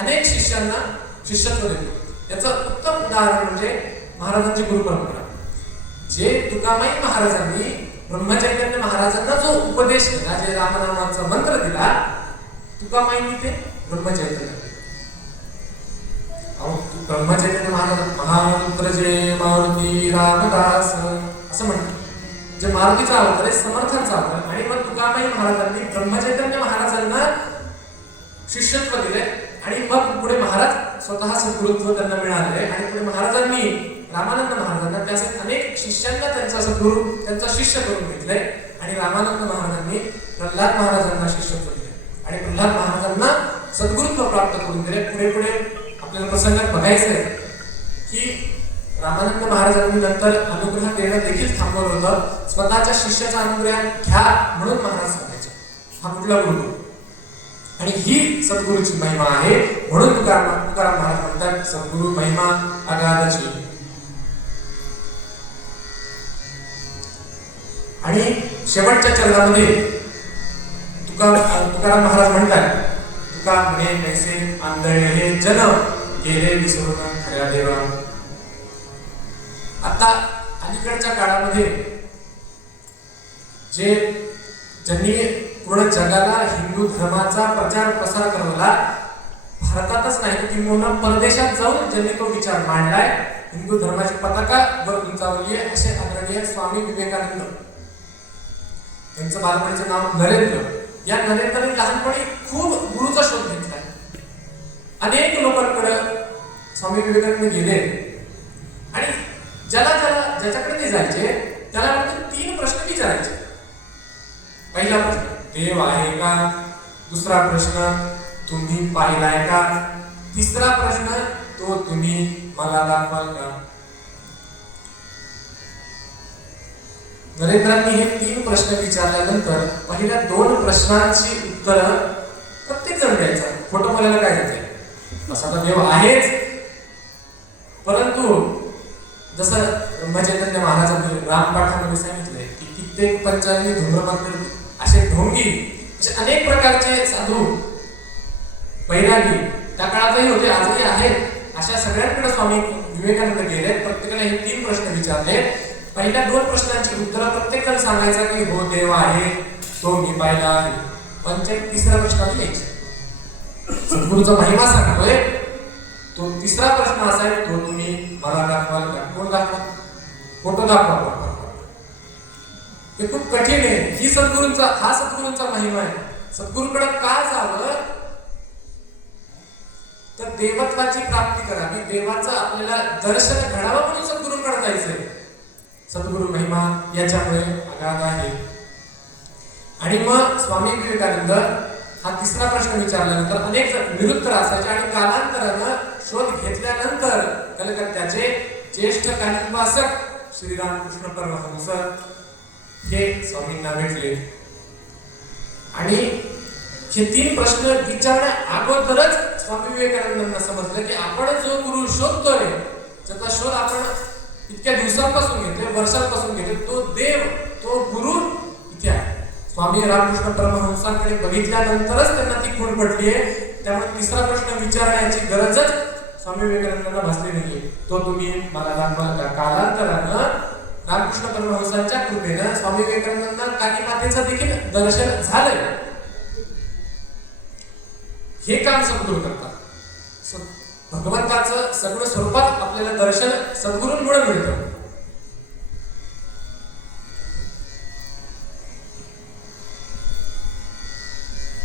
अनेक शिष्यांना शिष्यत्व देतो. याचं उत्तम उदाहरण म्हणजे महाराजांची गुरु परंपरा. जे तुकाबाई महाराजांनी ब्रह्मचैतन्य महाराजांना जो उपदेश केला, जे रामनामाचा मंत्र दिला, तुकाबाईंनी ते ब्रह्मचैतन्य. ब्रह्मचैतन्य महाराज महामंत्र जे मारुती रामदास असं म्हणतात, जे मारुतीचा अवतार आहे, समर्थांचा अवतार. आणि मग तुकाबाई महाराजांनी ब्रह्मचैतन्य महाराजांना शिष्यत्व दिले आणि मग पुढे महाराज स्वतः सद्गुरुत्व त्यांना मिळाले आणि पुढे महाराजांनी रामानंद महाराजांना, त्याचे अनेक शिष्यांना त्यांचा सद्गुरू, त्यांचा शिष्य करून घेतलंय आणि रामानंद महाराजांनी प्रल्हाद महाराजांना शिष्यत्व दिले आणि प्रल्हाद महाराजांना सद्गुरुत्व प्राप्त करून दिले. पुढे पुढे आपल्याला प्रसंगात बघायचंय की रामानंद महाराजांनी नंतर अनुग्रह देणं देखील थांबवलं होतं. स्वतःच्या शिष्याचा अनुग्रह घ्या म्हणून महाराज सांगायचे, हा कुठला गुरु, आणि ही सद्गुरूची महिमा आहे. म्हणून तुकाराम महाराज म्हणतात सद्गुरु महिमा अगाधाची. आणि शेवटच्या चरणामध्ये तुकाराम महाराज म्हणतात, तुका म्हणे कैसे आंधळे हे जन गेले विसरून खऱ्या देवा. आता अलीकडच्या काळामध्ये ज्यांनी पूर्ण जगाला हिंदू धर्माचा प्रचार प्रसार करवला, भारतातच नाही किंवा परदेशात जाऊन ज्यांनी तो विचार मांडलाय, हिंदू धर्माची पताका वर उंचावली आहे, असे आदरणीय स्वामी विवेकानंद. त्यांचं बालपणीचं नाव नरेंद्र. या नरेंद्रने लहानपणी खूप गुरुचा शोध घेतलाय. अनेक लोकांकडे स्वामी विवेकानंद गेले आणि ज्याच्याकडे ते जायचे त्याला फक्त 3 प्रश्न विचारायचे. पहिला प्रश्न, देव आहे का? दुसरा प्रश्न, तुम्ही पाहिलाय का? तिसरा प्रश्न, तो तुम्ही मला दाखवाल का? नरेंद्रांनी हे 3 प्रश्न विचारल्यानंतर पहिल्या 2 प्रश्नांची उत्तर प्रत्येक जण द्यायचा. खोटं बोलायला काय येते? असा तर देव आहेच, परंतु जसं ब्रह्मचैतन्य महाराजांनी रामपाठामध्ये सांगितलंय की कित्येक पंचांनी धूम्रपान, असे ढोंगी, असे अनेक प्रकारचे साधू बैरागी त्या काळातही होते, आजही आहेत. अशा सगळ्यांकडे स्वामी विवेकानंद गेले. प्रत्येकाला हे 3 प्रश्न विचारले. पहिल्या 2 प्रश्नांची उत्तर प्रत्येक जण सांगायचा की हो देव आहे, तो मी पाहिला आहे. तिसऱ्या प्रश्नाला यायचे, सद्गुरूचा महिमा सांगतोय, तो तिसरा प्रश्न असा आहे, तो तुम्ही मला दाखवाल का? कोण दाखवा? फोटो दाखवा. हे खूप कठीण आहे. हा सद्गुरूंचा महिमा आहे. सद्गुरूकडे का जावं? तर देवत्वाची प्राप्ती करावी, देवाचं आपल्याला दर्शन घडावं म्हणून सद्गुरूंकडे जायचंय. सद्गुरू महिमा याच्यामुळे अगाध आहे. आणि मग स्वामी विवेकानंद हा तिसरा प्रश्न विचारल्यानंतर अनेक निरुत्तर असायचे आणि कालांतरानं शोध घेतल्यानंतर कलकत्त्याचे ज्येष्ठ कानिपासक श्रीरामकृष्ण परमहंस हे स्वामींना भेटले आणि हे 3 प्रश्न विचारण्या अगोदरच स्वामी विवेकानंदांना समजलं की आपण जो गुरु शोधतोय, ज्याचा शोध आपण इतक्या दिवसांपासून घेतोय, वर्षांपासून घेतोय, तो देव, तो गुरु इथे आहे. स्वामी रामकृष्ण परमहंसांकडे बघितल्यानंतरच त्यांना ती खूण पडली आहे. त्यामुळे तिसरा प्रश्न विचारण्याची गरजच स्वामी विवेकानंदांना भासली नाहीये. तो तुम्ही मला दाखवाल का? कालांतरानं रामकृष्ण परमहंसांच्या कृपेनं स्वामी विवेकानंदांना कालीमातेचं देखील दर्शन झालंय. हे काम सद्गुरू करतात. भगवंताचं सगळं स्वरूपात आपल्याला दर्शन सद्गुरूंमुळे मिळतं.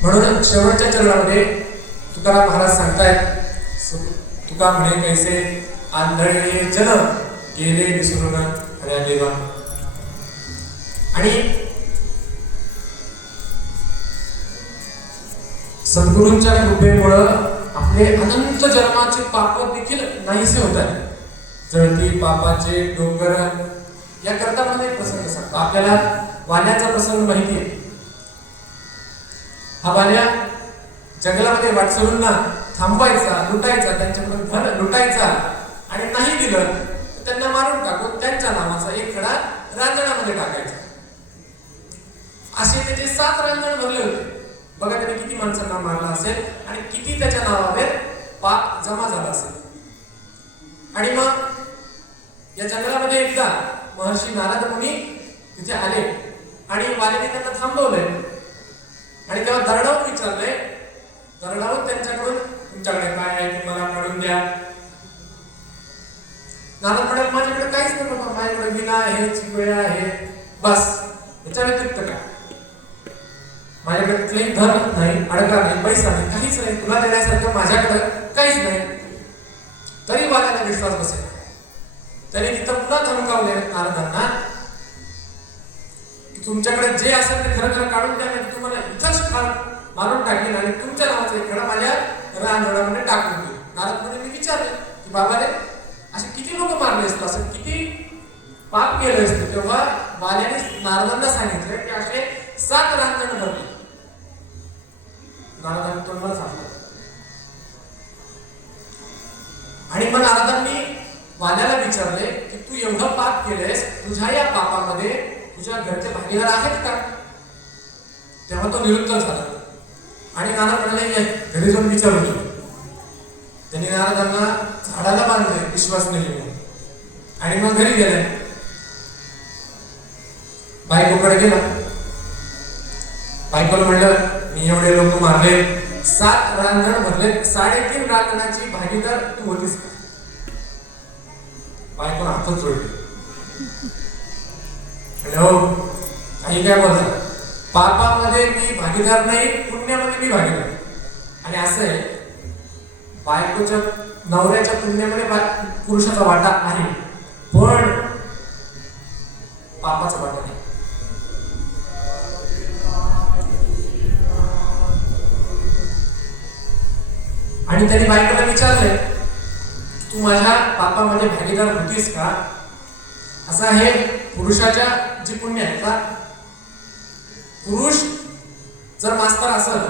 म्हणून शेवटच्या चरणामध्ये तुकाराम महाराज सांगतायत, तुका म्हणे कैसे आंधळे जन गेले विसरून खऱ्या देवा. आणि सद्गुरूंच्या कृपेमुळं आपले अनंत जन्माचे पाप देखील नाहीसे होत आहेत. जळती पापाचे डोंगर या करता मला एक प्रसंग सांगतो. आपल्याला वाण्याचा प्रसंग माहिती आहे. हा वाण्या जंगलामध्ये वाटसरूंना थांबवायचा, लुटायचा, त्यांच्याकडून धन लुटायचा आणि नाही दिलं तर त्यांना मारून टाकून त्यांच्या नावाचा एक खडा रांजणामध्ये टाकायचा. असे त्याचे 7 रांजण भरले होते. बघा त्याने किती माणसांना मारला असेल आणि किती त्याच्या नावावर पाप जमा झाला असेल. आणि मग या जंगलामध्ये एकदा महर्षी नारद मुनी तिथे आले आणि वाल्याने त्यांना थांबवलंय आणि तेव्हा दरडावून विचारलंय, दरडावून त्यांच्याकडून तुमच्याकडे काय आहे ते मला काढून द्या. नारद म्हणाले माझ्याकडे काहीच नाही बाबा, माझ्याकडे विना आहे, चिवळ्या आहे, बस, याच्या व्यतिरिक्त काय? माझ्याकडे कुठलंही धन नाही, अडका नाही, पैसा नाही, काहीच नाही, तुला देण्यासारखं माझ्याकडे काहीच नाही. तरी वाल्याला विश्वास बसेल. त्याने तिथं पुन्हा धमकावले नारदांना की तुमच्याकडे जे असेल ते खरं खरं काढून द्या, नाही तुम्हाला इथंच मारून टाकेल आणि तुमच्या नावाचा एक खडा माझ्या रानवडामध्ये टाकून देईल. नारदमध्ये मी विचारले की बाबा रे असे किती लोक मारले असतो, असं किती पाप केलं असतं. तेव्हा वाल्याने नारदांना सांगितलं की असे 7 रांजण भरले. नारदांनी तोंडाला सांगलं आणि मग नारदांनी वाल्याला विचारले की तू एवढं पाप केलंयस, तुझ्या या पापामध्ये तुझ्या घरचे भागीदार आहेत का? तेव्हा तो निरुत्तर झाला आणि नारद म्हणाले घरी जाऊन विचारू तू. त्यांनी नारदांना झाडाला बांधले विश्वास नाही म्हणून आणि मग घरी गेले. बायकोकडे गेला. बायकोला म्हणलं मी एवढे लोक मारले, 7 रांजण भरले, 3.5 रांजणाची भागीदार तू होतीस का? बायकोला हातच जोडले. हॅलो काही काय बोलता, पापामध्ये मी भागीदार नाही, पुण्यामध्ये मी भागीदार. आणि असं आहे बायकोच्या नवऱ्याच्या पुण्यामध्ये पुरुषाचा वाटा आहे पण पापाचा वाटा नाही. आणि त्यांनी बायकोला विचारले तू माझ्या पापामध्ये भागीदार होतीस का? असं आहे पुरुषाच्या जी पुण्य आहे का, पुरुष जर मास्तर असेल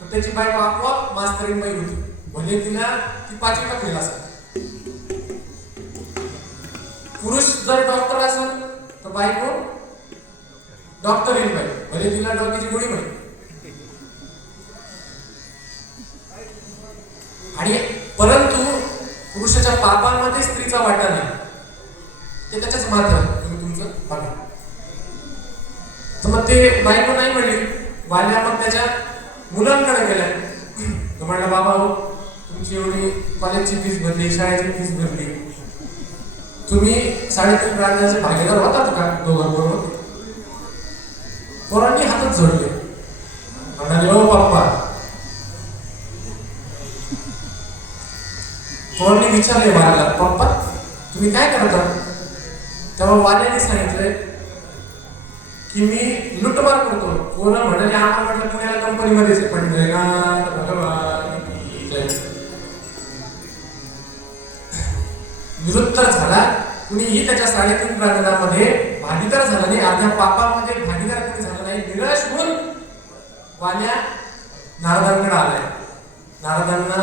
तर त्याची बायको आपोआप मास्तरीन बाई होती, भले तिला ती 5वी का फेल असेल. पुरुष जर डॉक्टर असेल तर बायको डॉक्टरीन बाई, भले तिला डॉक्टरची गोळी मिळेल. आणि परंतु पुरुषाच्या पापामध्ये स्त्रीचा वाटा नाही, ते त्याच्याच मात्र तुम्ही तुमचं बघा. तर मग ते बायको नाही म्हणली. वाल्या मग त्याच्या मुलांकडे गेल्या. तो म्हणला बाबा हो तुमची एवढी कॉलेजची फीस भरली, शाळेची फीस भरली, तुम्ही 3.5 रांजणाचे भागीदार होतात का? दोघांबरोबर होते. पोरांनी हातच जोडले. म्हणाले हो पप्पा. पोरांनी विचारले वाल्याला पप्पा तुम्ही काय करता? तेव्हा वाल्याने सांगितले की मी लुटमार करतो. कोण म्हणाले आम्हाला म्हटलं पुण्याला कंपनीमध्येच आहे, पण निरुत्तर झाला. कुणीही त्याच्या 3.5 रांजणामध्ये भागीदार झाला नाही, अर्ध्या पापामध्ये भागीदार कुणी झाला नाही. निराश होऊन वाल्या नारदांकडे आलाय. नारदांना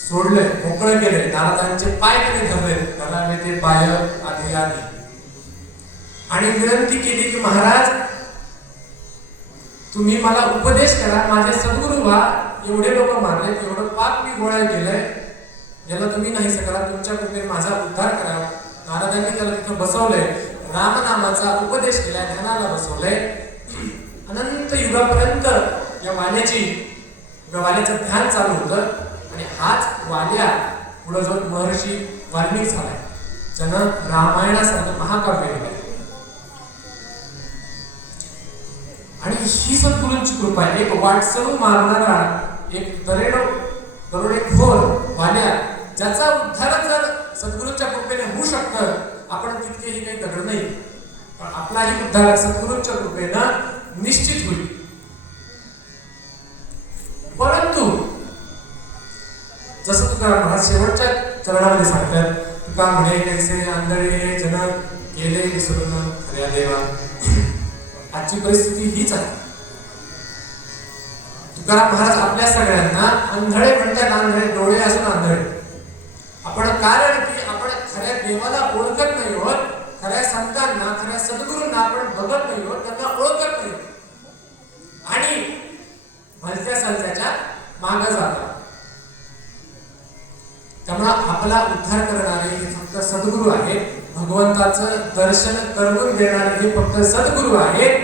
सोडले, मोकळे केले. नारदांचे पाय त्याने धरले, धरले ते पाय आधी आधी आणि विनंती केली की महाराज तुम्ही मला उपदेश करा, माझे सद्गुरू व्हा. एवढे लोक मारले, एवढं पाप मी गोळा केलंय, याला तुम्ही नाही सकला, तुमच्या कृपेने माझा उद्धार करा. नारदांनी त्याला तिथं बसवलंय, रामनामाचा उपदेश केलाय, ध्यानाला बसवलंय. अनंत युगापर्यंत या वाल्याचं ध्यान चालू होतं. आणि हाच वाल्या पुढे जाऊन महर्षी वाल्मिक झालाय, ज्यानं रामायणासारखं महाकाव्य लिहिलंय. आणि ही सद्गुरूंची कृपा आहे. एक वाटसरू मारणारा, एक दरोडेखोर वाल्या, ज्याचा उद्धार जर सद्गुरूंच्या कृपेने होऊ शकतं, आपण तितकेही काही दगड नाही, पण आपलाही उद्धार सद्गुरूंच्या कृपेनं निश्चित होईल. परंतु जसं तुकाराम महाराज शेवटच्या चरणामध्ये सांगतात, तुका म्हणे कैसे आंधळे जन गेले विसरून खऱ्या देवा. आजची परिस्थिती हीच आहे. तुकाराम महाराज आपल्या सगळ्यांना आंधळे म्हणतात. आंधळे डोळे असून आंधळे आपण, कारण की आपण खऱ्या देवाला ओळखत नाही होत, खऱ्या संतांना, खऱ्या सद्गुरूंना आपण बघत नाही होत, त्यांना ओळखत नाही होत आणि भलत्या सलत्याच्या मागे जातात. त्यामुळे आपला उद्धार करणारे हे फक्त सद्गुरू आहेत. भगवंताचं दर्शन करून देणारे हे फक्त सद्गुरू आहेत,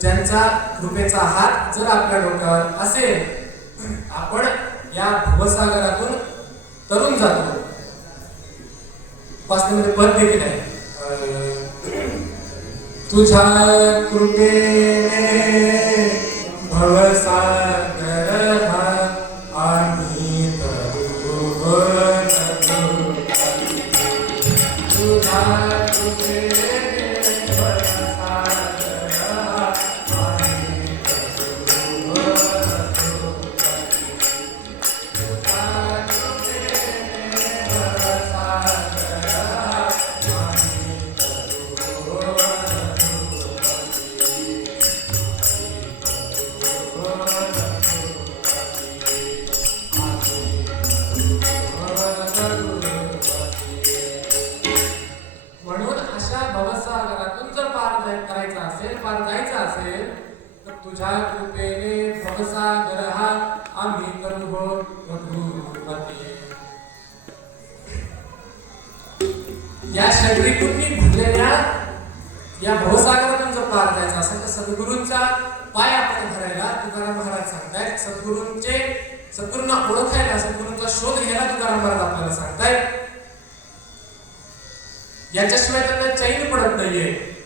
ज्यांचा कृपेचा हात जर आपल्या डोक्यावर असेल, आपण या भवसागरातून तरुण जातो. उपासनेमध्ये पद देखील आहे, तुझ्या कृपेने भवसागर आम्ही तरुण. तुझ्या कृपेने भवसागर हा आम्ही करू हो रघुपती. या षड्रिपूंनी भरलेल्या या भवसागरातून जर पार जायचं असेल तर सद्गुरूंचा पाय आपण धरायला तुकाराम महाराज सांगतायत. सद्गुरूंना ओळखायला, सद्गुरूंचा शोध घ्यायला तुकाराम महाराज आपल्याला सांगतायत. याच्याशिवाय त्यांना चैन पडत नाहीये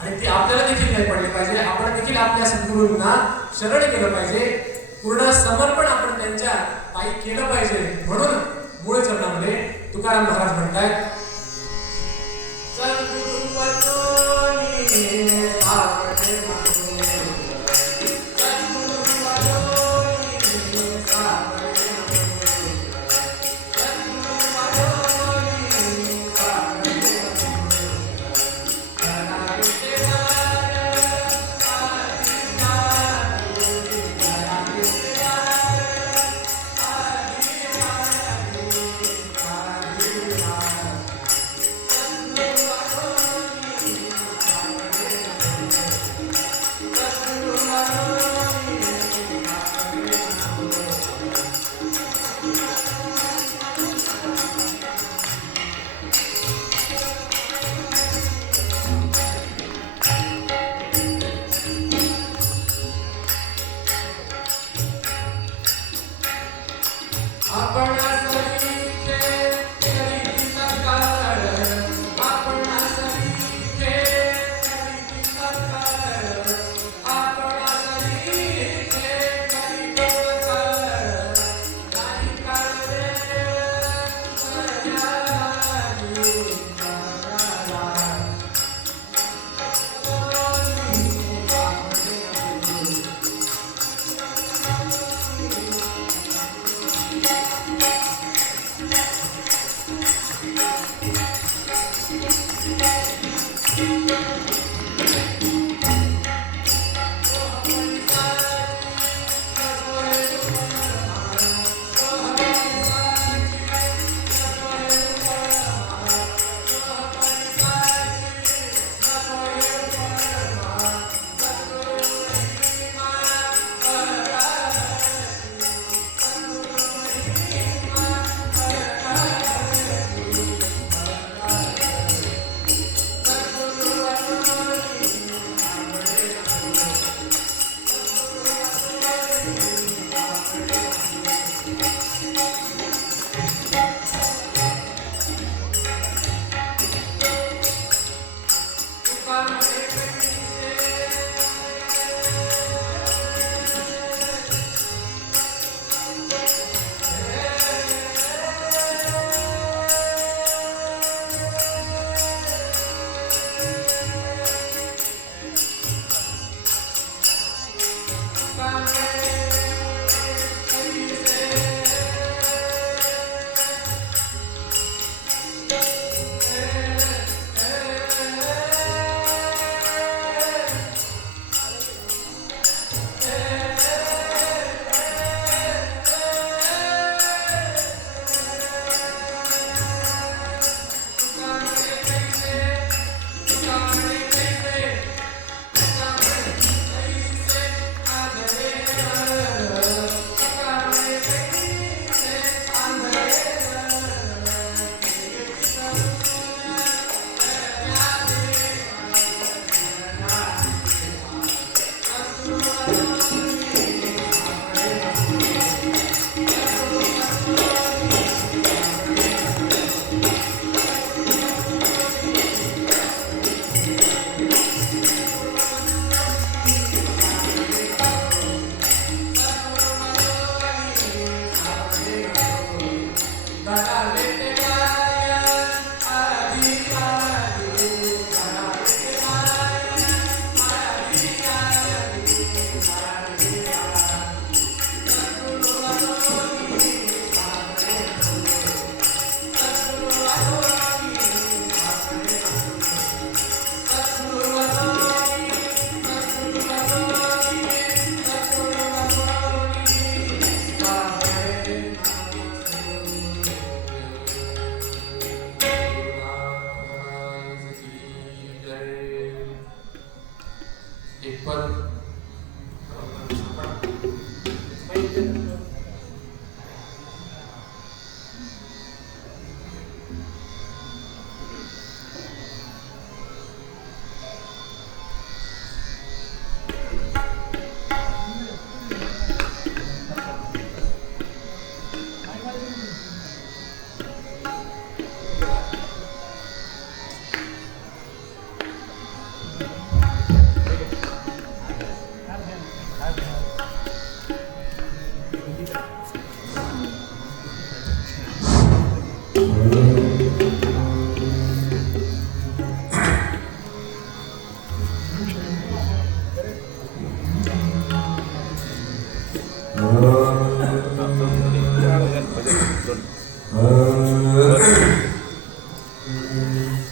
आणि ती आपल्याला देखील नाही पडली पाहिजे. आपण देखील आपल्या सद्गुरूंना शरण गेलं पाहिजे, पूर्ण समर्पण आपण त्यांच्या पायी केलं पाहिजे. म्हणून मूळ चरणामध्ये तुकाराम महाराज म्हणतायत, सद्गुरू वचोनी सापडे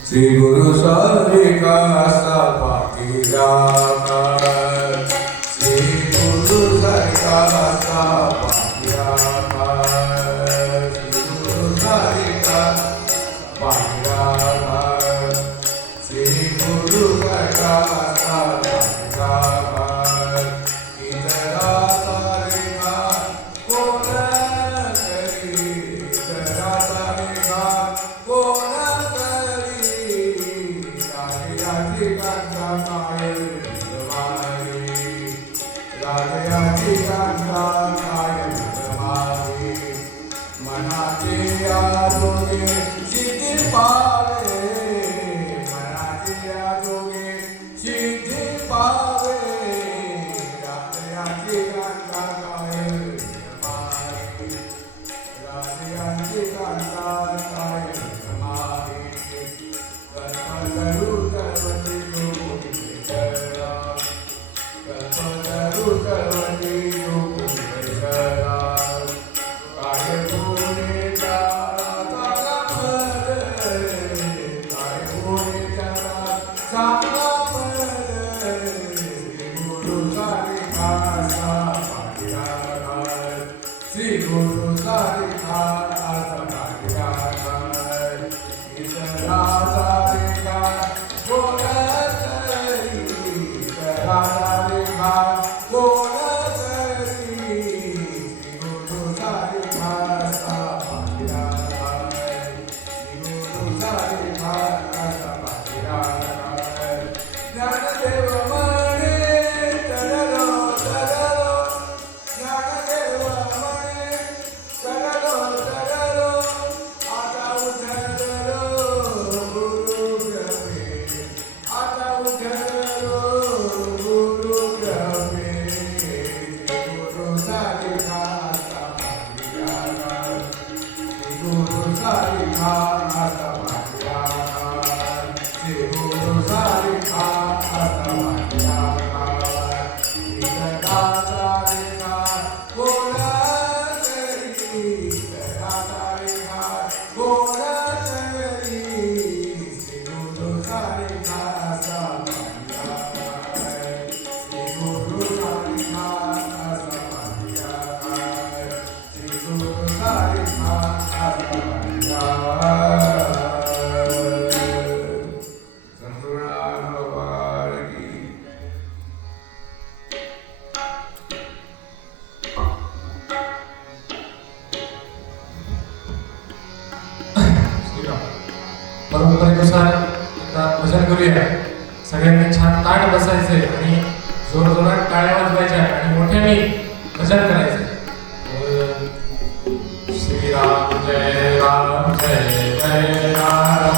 श्री गुरु सारिका सा पाटीरा श्री गुरु सारिका सा पाटीरा श्री गुरु सारिका पाटीरा श्री गुरु सारिका सा पाटीरा इतरा सारिका कोण करी इतरा सारिका कोण राजयाची कांता कायल मागे मनाचे आरोगे सिद्धी पावे मनाचे आरोगे सिद्धी पावे राजयाची कांता कायल मागे राजयाची कांता कायल मागे करू करवती श्री गुरु सारिका आसा पाटीरा इतरा सारिका कोण करी इतरा सारिका कोण करी श्री गुरु सारिका आसा पाटीरा श्री गुरु सारिका आसा पाटीरा ज्ञानदेव म्हणे तरलो तरलो ज्ञानदेव परंपरेनुसार एकदा भजन करूया. सगळ्यांनी छान ताट बसायचे आणि जोरजोरात टाळ्या वाजवायच्या आणि मोठ्याने भजन करायचे. श्रीराम जय राम जय जय राम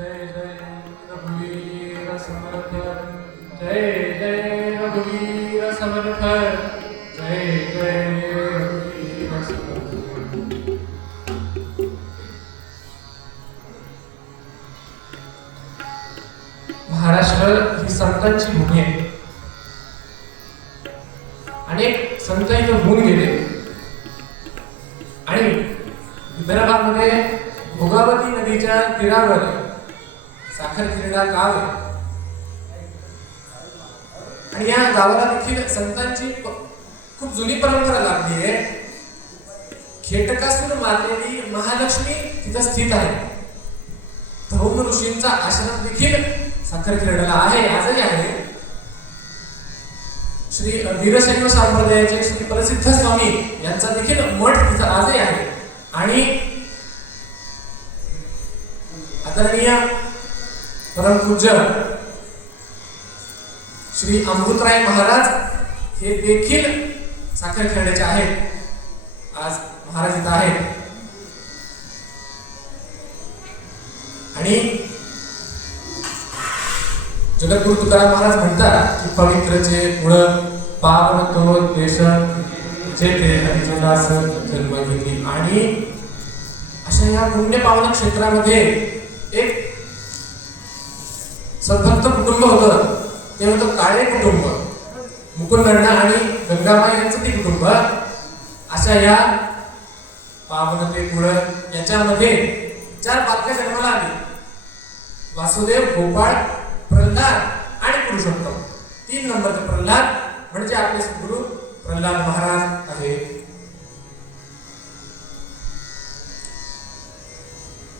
जय जय रघुवीर समर्थ जय जय रघुवीर समर्थ जय जय रघुवीर समर्थ. महाराष्ट्र ही संतांची भूमी आहे. अनेक संत इथं होऊन गेले आणि विदर्भामध्ये भोगावती नदीच्या तीरावर साखर क्रीडा गाव आहे आणि या गावाला देखील संतांची खूप जुनी परंपरा लाभली आहे. खेटकासून मारलेली महालक्ष्मी तिथं स्थित आहे. धौम ऋषींचा आश्रम देखील साखर क्रीडेला आहे, आजही आहे. श्री वीरशैव संप्रदायाचे श्री प्रसिद्ध स्वामी यांचा देखील मठ तिथं आजही आहे. आणि आदरणीय परमपूज्य श्री अमृतराय महाराज हे देखील साखर खेळण्याचे आहेत. आज महाराज इथं आहेत आणि जगद्गुरु तुकाराम महाराज म्हणतात की पवित्रचे गुण पावन तो देश जेते हरिजनास जन्म घेतली. आणि अशा या पुण्य पावन क्षेत्रामध्ये एक सद्भक्त कुटुंब होतं. ते होतं काळे कुटुंब. मुकुंदण्णा आणि गंगामाई यांचं ते कुटुंब. अशा या पावन ते गुण याच्यामध्ये 4 बालके जन्माला आली. वासुदेव, गोपाळ, प्रल्हाद आणि पुरुषोत्तम. 3 नंबरचे प्रल्हाद म्हणजे आपले सद्गुरु प्रल्हाद महाराज आहेत.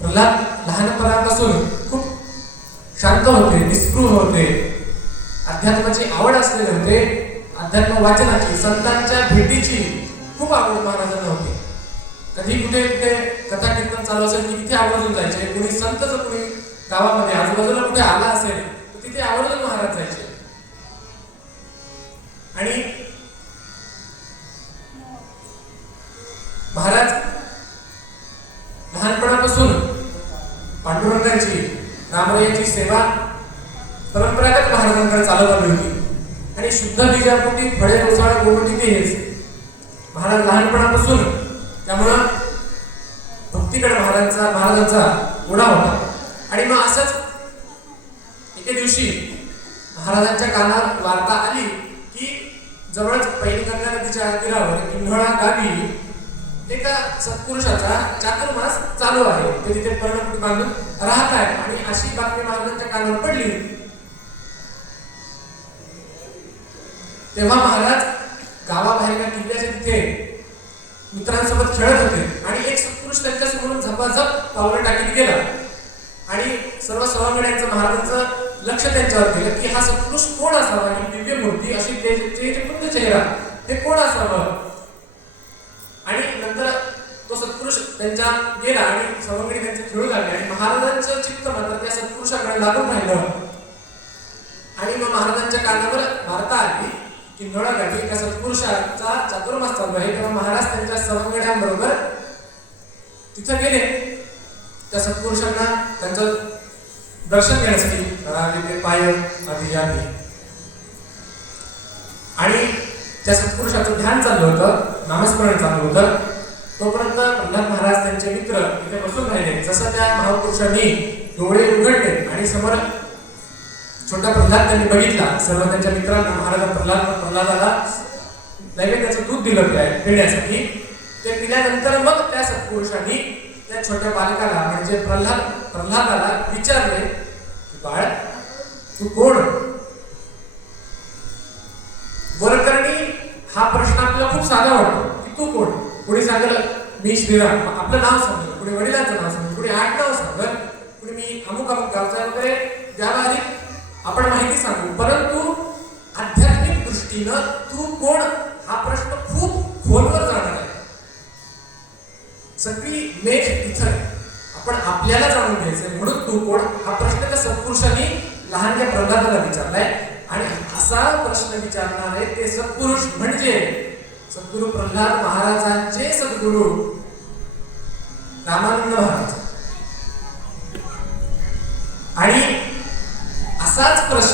प्रल्हाद लहानपणापासून खूप शांत होते, निस्पृह होते, अध्यात्माची आवड असलेले होते. अध्यात्म वाचनाची, संतांच्या भेटीची खूप आवड महाराजांना होती. कधी कुठे कुठे कथा कीर्तन चालू असेल की तिथे आवर्जून जायचे. कोणी संत जर कोणी गावामध्ये आजूबाजूला कुठे आला असेल तर तिथे आवर्जून महाराज जायचे. आणि महाराज लहानपणापासून पांडुरंगाची, रामरायाची सेवा परंपरागत महाराजांकडे चालत आली होती. आणि शुद्ध बीजापोटी फळे रोसाळ गोमटी ते हेच महाराज लहानपणापासून. त्यामुळं भक्तीकडे महाराजांचा ओढा होता. आणि मग असंच एके दिवशी महाराजांच्या कानावर वार्ता आली की जवळच पैनगंगा नदीच्या तीरावर किन्हळा गावी एका सत्पुरुषाचा चातुर्मास चालू आहे. ते तिथे पर्णकुटी बांधून राहत आहे. आणि अशी बातमी महाराजांच्या कानावर पडली. तेव्हा महाराज गावाबाहेरच्या किल्ल्याच्या तिथे मित्रांसोबत खेळत होते आणि एक सत्पुरुष त्यांच्या समोरून झपाझप पावलं टाकीत गेला. आणि सर्व सवंगड्यांचं महाराजांचं लक्ष त्यांच्यावर गेलं की हा सत्पुरुष कोण असावा. ही दिव्य मूर्ती, अशी तेजपूर्ण चेहरा, हे कोण असावं. आणि नंतर तो सत्पुरुष त्यांच्या गेला आणि सवंगडी त्यांचे खेळू लागले. आणि महाराजांचं चित्त मात्र त्या सत्पुरुषाकडे लागून राहिलं. आणि मग महाराजांच्या कानावर वार्ता आली की किन्हळा गावी एका सत्पुरुषाचा चातुर्मास चालू आहे. तेव्हा महाराज त्यांच्या सवंगड्यांबरोबर तिथे गेले. त्या सत्पुरुषांना त्यांचं दर्शन घेण्यासाठी तिथे पाय आधी आली. आणि त्या सत्पुरुषाचं ध्यान चाललं होतं, नामस्मरण चालू होतं. तोपर्यंत प्रल्हाद महाराज त्यांचे मित्र तिथे बसून राहिले. जसं त्या महापुरुषांनी डोळे उघडले आणि समोर छोटा प्रल्हाद त्यांनी बघितला. सर्व त्यांच्या मित्रांना महाराज प्रल्हादाला नैवेद्याचं दूध दिलं पिण्यासाठी. ते पिल्यानंतर मग त्या सत्पुरुषांनी त्या छोट्या बालकाला म्हणजे प्रल्हादाला विचारले की बाळ, तू कोण. वरकरणी हा प्रश्न आपल्याला खूप साधा वाटतो की तू कोण. कोणी सांगेल मी श्रीराम, आपलं नाव सांगेल. कोणी वडिलांचं नाव सांगेल, कोणी आडनाव सांगेल, कोणी मी अमुक अमुक गावचा वगैरे व्यावहारिक आपण माहिती सांगू. परंतु आध्यात्मिक दृष्टीनं तू कोण हा प्रश्न खूप खोलवर जाणार आहे. सगळी मेघ इथं आपण आपल्याला जाणून घ्यायचंय. म्हणून तू कोण हा प्रश्न त्या सत्पुरुषांनी लहानच्या प्रल्हादाला विचारलाय. आणि असा प्रश्न विचारणारे ते सत्पुरुष म्हणजे सद्गुरु प्रल्हाद महाराजांचे सद्गुरु रामानंद महाराज.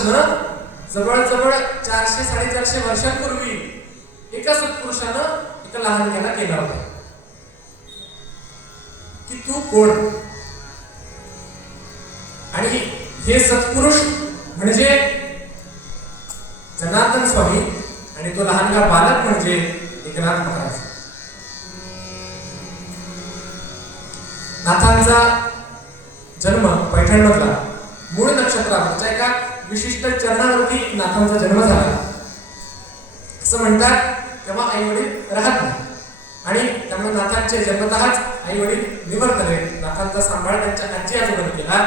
प्रश्न जवळजवळ 400-450 वर्षांपूर्वी एका सत्पुरुषानं एका लहानग्याला केला होता की तू कोण. आणि हे सत्पुरुष म्हणजे जनार्दन स्वामी आणि तो लहानगा बालक म्हणजे एकनाथ महाराज. नाथांचा जन्म पैठणमधला मूळ नक्षत्राच्या एका विशिष्ट चरणावरती नाथांचा जन्म झाला असं म्हणतात. तेव्हा आई वडील राहत नाही आणि त्यामुळे नाथांचे जन्मतःच आई वडील निवड झाले. नाथांचा सांभाळ त्यांच्या आजी आजोबांनी केला.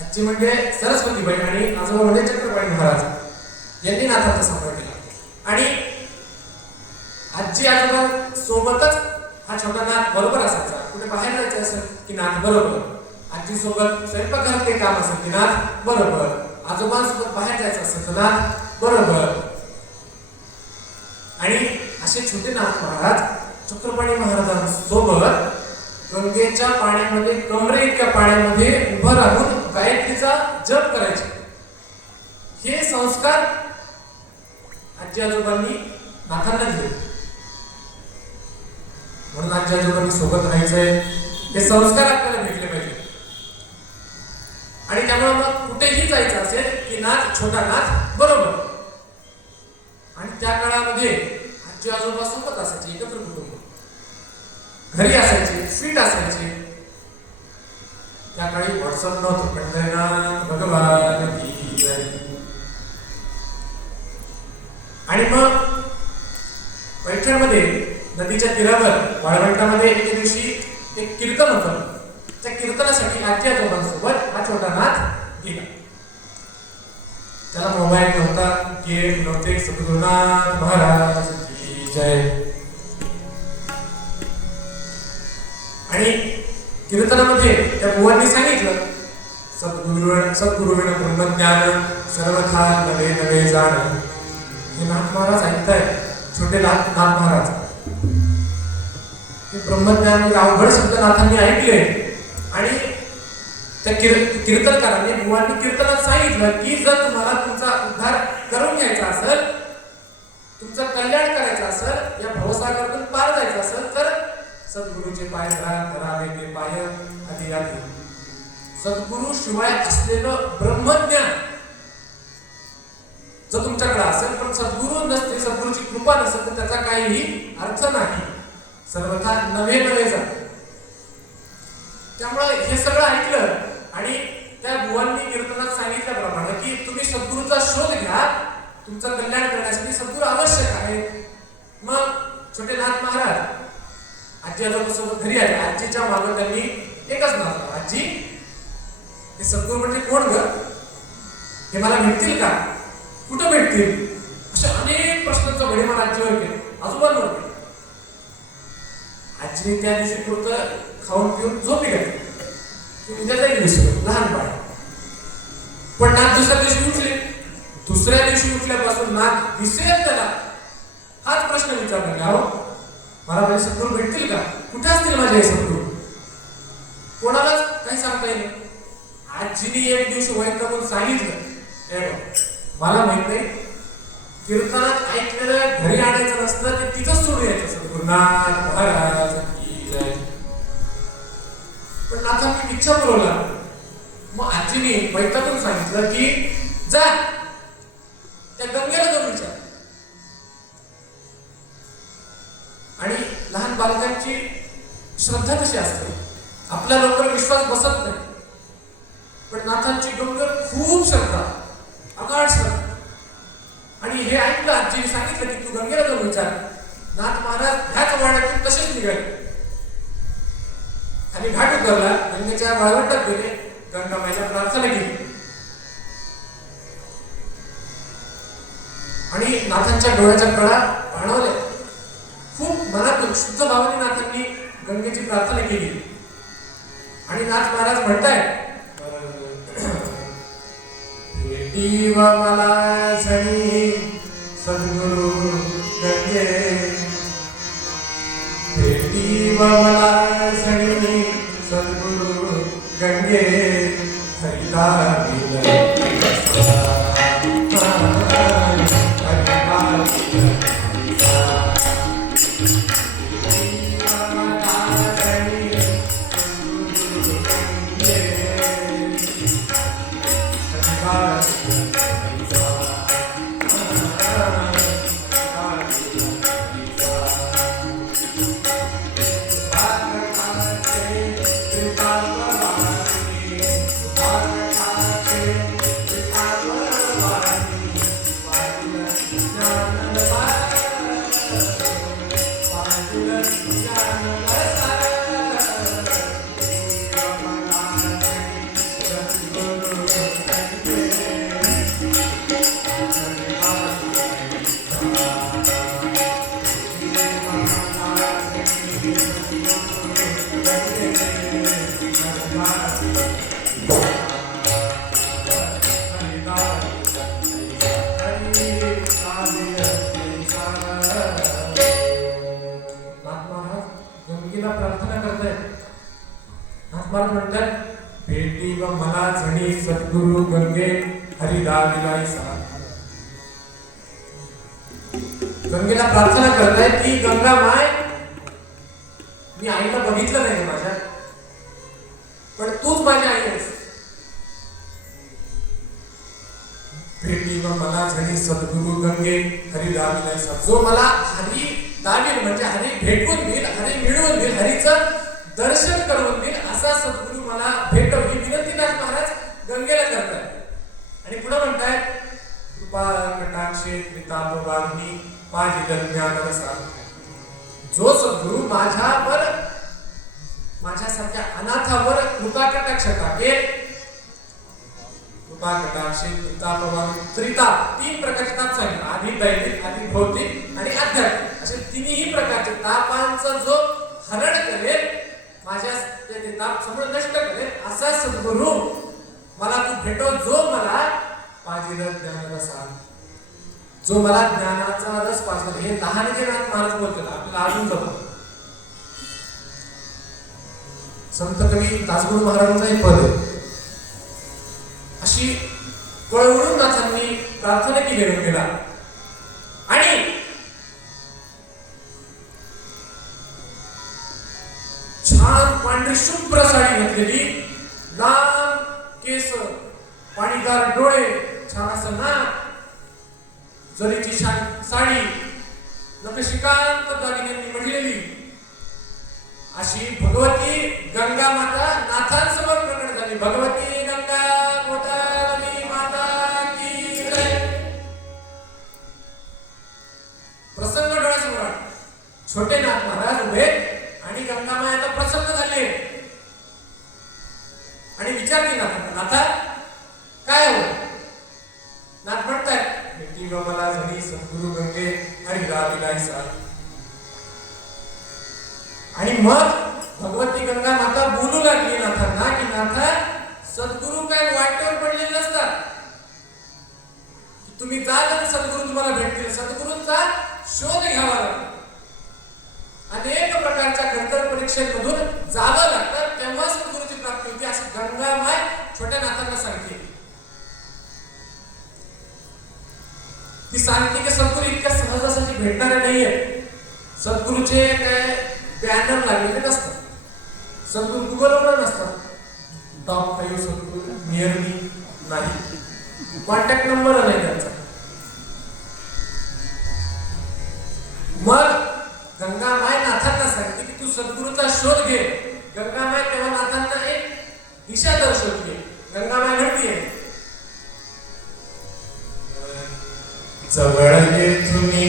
आजी म्हणजे सरस्वतीबाई आणि आजोबा म्हणजे चक्रपाणी महाराज यांनी नाथांचा सांभाळ केला. आणि आजी आजोबा सोबतच हा छोटा नाथ बरोबर असायचा. कुठे बाहेर जायचं असेल की नाथ बरोबर, आजी सोबत स्वयंपाकघरात काही काम असेल की नाथ बरोबर, आजोबांसोबत बाहेर जायचं असेल तर नाथ बरोबर. आणि असे छोटे नाथ महाराज चक्रपाणी महाराजांसोबत गंगेच्या पाण्यामध्ये कमरे इतक्या पाण्यामध्ये उभं राहून गायत्रीचा जप करायचे. हे संस्कार आजी आजोबांनी नाथांना दिले. म्हणून आजी आजोबांनी सोबत राहायचंय, हे संस्कार आपल्याला भेटले पाहिजे. आणि त्यामुळे मग कुठेही जायचं असेल की नाथ छोटा नाथ बरोबर. आणि त्या काळामध्ये आजी आजोबा सोबत असायचे, एकत्र कुटुंब घरी असायचे, स्वीट असायचे. त्या काळी व्हॉट्सअप नव्हतं, पंढरीनाथ भगवान की जय. आणि मग पैठणमध्ये नदीच्या तीरावर वाळवंटामध्ये एके दिवशी एक कीर्तन होतं. त्या कीर्तनासाठी आजी आजोबांसोबत हा छोटा नाथ गेला. त्याला मोबाईल नव्हता, गेम नव्हते. सद्गुरुनाथ महाराज की जय. आणि कीर्तनामध्ये त्या बुवांनी सांगितलं सद्गुरुविण ब्रह्मज्ञान सर्वथा नवे नवे जाण. हे नाथ महाराज ऐकताय, छोटे नाथ महाराज. हे ब्रह्मज्ञान अवघड शब्द नाथांनी ऐकले. आणि त्या कीर्तनकारांनी बुवांनी कीर्तनात सांगितलं की जर तुम्हाला तुमचा उद्धार करून घ्यायचा असेल, तुमचं कल्याण करायचं असेल, या भवसागरातून पार जायचं असेल तर सद्गुरूचे पाय धरावे ते पाय आधी आधी. सद्गुरू शिवाय असलेलं ब्रह्मज्ञान जर तुमच्याकडे असेल पण सद्गुरू नसते, सद्गुरूची कृपा नसेल तर त्याचा काहीही अर्थ नाही. सर्वथा नवे नवे जाते. त्यामुळे हे सगळं ऐकलं आणि त्या बुवांनी कीर्तनात सांगितल्याप्रमाणे की तुम्ही सद्गुरूचा शोध घ्या, तुमचं कल्याण करण्यासाठी सद्गुरू आवश्यक आहे. मग छोटे नाथ महाराज आजी आजोबासोबत घरी आले. आजीच्या मागे त्यांनी एकच नाव, आजी हे सद्गुरू म्हणजे कोण ग, हे मला भेटतील का, कुठं भेटतील, असे अनेक प्रश्नांचा भडीमार आजीवर केले, आजोबांवर केले. आजीने त्या दिवशी पुरतं खाऊन पिऊन झोपी घातली की उद्या जाईल विसरून, लहान बाळ. पण नाथ दुसऱ्या दिवशी उठले. दुसऱ्या दिवशी उठल्यापासून नाथ दिसेल त्याला हाच प्रश्न विचारला, अहो मला माझे सद्गुरू भेटतील का, कुठे असतील माझे सद्गुरू. कोणालाच काही सांगता येईल. आजीने एक दिवशी वैतागून सांगितलं, मला माहित नाही, कीर्तनात ऐकलेलं घरी आणायचं नसतं, ते तिथंच सोडून यायचं सद्गुरुनाथ महाराज की जय. पण नाथांनी इच्छा पुरवला. मग आजीने वैतागून सांगितलं की जा त्या गंगेला जाऊन विचार. आणि लहान बालकांची श्रद्धा कशी असते, आपल्या लवकर विश्वास बसत नाही. पण नाथांची गंगेवर खूप श्रद्धा, अगाढ श्रद्धा. आणि हे ऐकलं आजीने सांगितलं की तू गंगेला जाऊन विचार. नाथ महाराज ह्याच वाड्यातून तसेच निघाले. आणि घाट उतरला, गंगेच्या वाळवंटात गेले, गंगामाईला प्रार्थना केली. आणि नाथांच्या डोळ्याच्या कळा पाणवल्या. खूप मनातून शुद्ध भावाने नाथांनी गंगेची प्रार्थना केली. आणि नाथ महाराज म्हणताय, भेटीव मला सणी सद्गुरु गंगे, भेटीव मला सणी सद्गुरु गंगे, हरिता गंगेला प्रार्थना करतायत. नाथमार्ग म्हणतात भेटी व मला झणी सद्गुरु गंगे हरिदा दिलाई सा. गंगेला प्रार्थना करतायत की गंगा माय, मी आईला बघितलं नाही माझ्या, पण तूच माझी आई आहेस. भेटी व मला झणी सद्गुरु गंगे हरिदा दिलाई सा. जो मला हरी दावील म्हणजे हरी भेटवून देईल, हरी मिळवून देईल, हरीचं दर्शन करून देईल असा सद्गुरु मला भेटव, ही विनंती नाथ महाराज गंगेला करतायत. आणि पुढे म्हणतायत कृपा कटाक्षे कृताप वाग्नी पाजिल ज्ञान रसा. जो सद्गुरु माझ्यावर, माझ्यासारख्या अनाथावर कृपा कटाक्ष टाकेल. कृपा कटाक्षे कृताप वाग्नी त्रिताप, तीन प्रकारचे ताप सांगितले. आधी दैविक, आधी भौतिक आणि आध्यात्मिक, असे तिन्ही प्रकारचे तापांचा जो हरण करेल, माझ्या ते ताप समोर नष्ट करेल असा सद्गुरु मला तू भेटव. जो मला पाजिल ज्ञान रसा, जो मला ज्ञानाचा रस पाजला. हे लहानगेनाथ महाराज बोलतात. आपल्याला अजून जमत संत कवी दासगुरु महाराजांचा एक पद आहे. अशी कळवळून नाथांनी प्रार्थना केली गंगेला. आणि छान पांढरी शुभ्र साडी घातलेली, लांब केस, पाणीदार डोळे, छान असं नाक, जरीची साडी, नखशिकांत दागिन्यांनी मढलेली अशी भगवती गंगा माता नाथांसमोर प्रकट झाली. भगवती गंगा गोदावरी माता की जय. प्रसन्न डोळ्यासमोर छोटे नाथ महाराज उभे आणि गंगामाई आता प्रसन्न झाले. आणि विचार केला नाथा काय हो. नाथ म्हणतायत भेटी व मला झणी सद्गुरु गंगे हरिदा दिलाई सा. आणि मग भगवती गंगा माता बोलू लागली नाथांना की नाथा, सद्गुरु काय वाटेवर पडलेले नसतात. तुम्ही जाल आणि सद्गुरु तुम्हाला भेटतील. सद्गुरूंचा शोध घ्यावा लागतो. अनेक प्रकारच्या खडतर परीक्षेमधून जावं लागतं, तेव्हा सद्गुरूची प्राप्ती होती. अशी गंगामाय छोट्या नाथांना सांगते. ती सांगते की सद्गुरू इतक्या सहजासहजी भेटणारे नाहीये. सद्गुरूचे काय बॅनर लागलेले नसतात, सद्गुरू गुगलवर नसतात. टॉप 5 सद्गुरू नियर मी नाही, कॉन्टॅक्ट नंबर नाही त्यांचा. मग गंगामाय नाथांना सांगते की तू सद्गुरूचा शोध घे. गंगामाय तेव्हा नाथांना एक दिशा दर्शवते. गंगामाय म्हणते जवळ येथुनी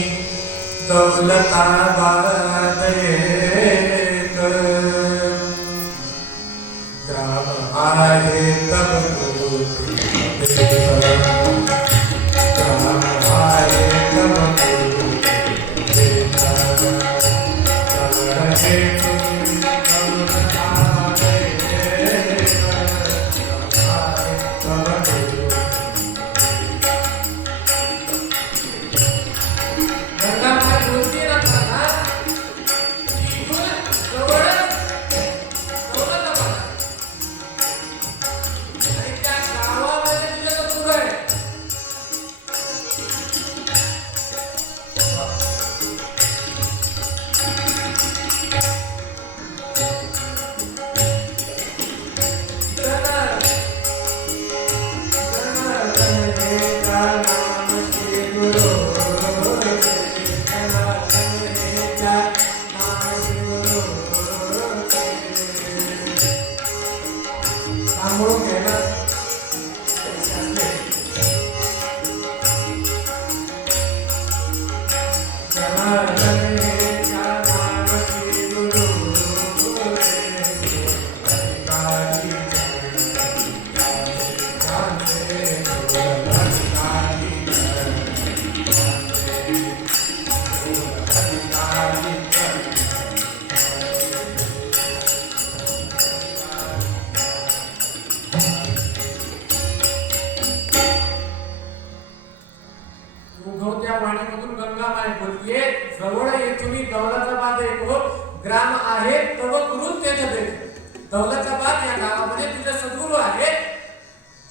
दौलताबाद येत, ग्राम आहे तब सांभाळून घ्यायला पैसे असले. जनार्दन हेच्या नावाची गुरु रे, अधिकारी जाणे अधिकारी उगवत्या वाणीमधून गंगा माय बोलतीये, जवळ येथून दौलताबाद एको ग्राम आहे तव गुरु तेथ देख. दौलताबाद या गावामध्ये तुझे सद्गुरू आहे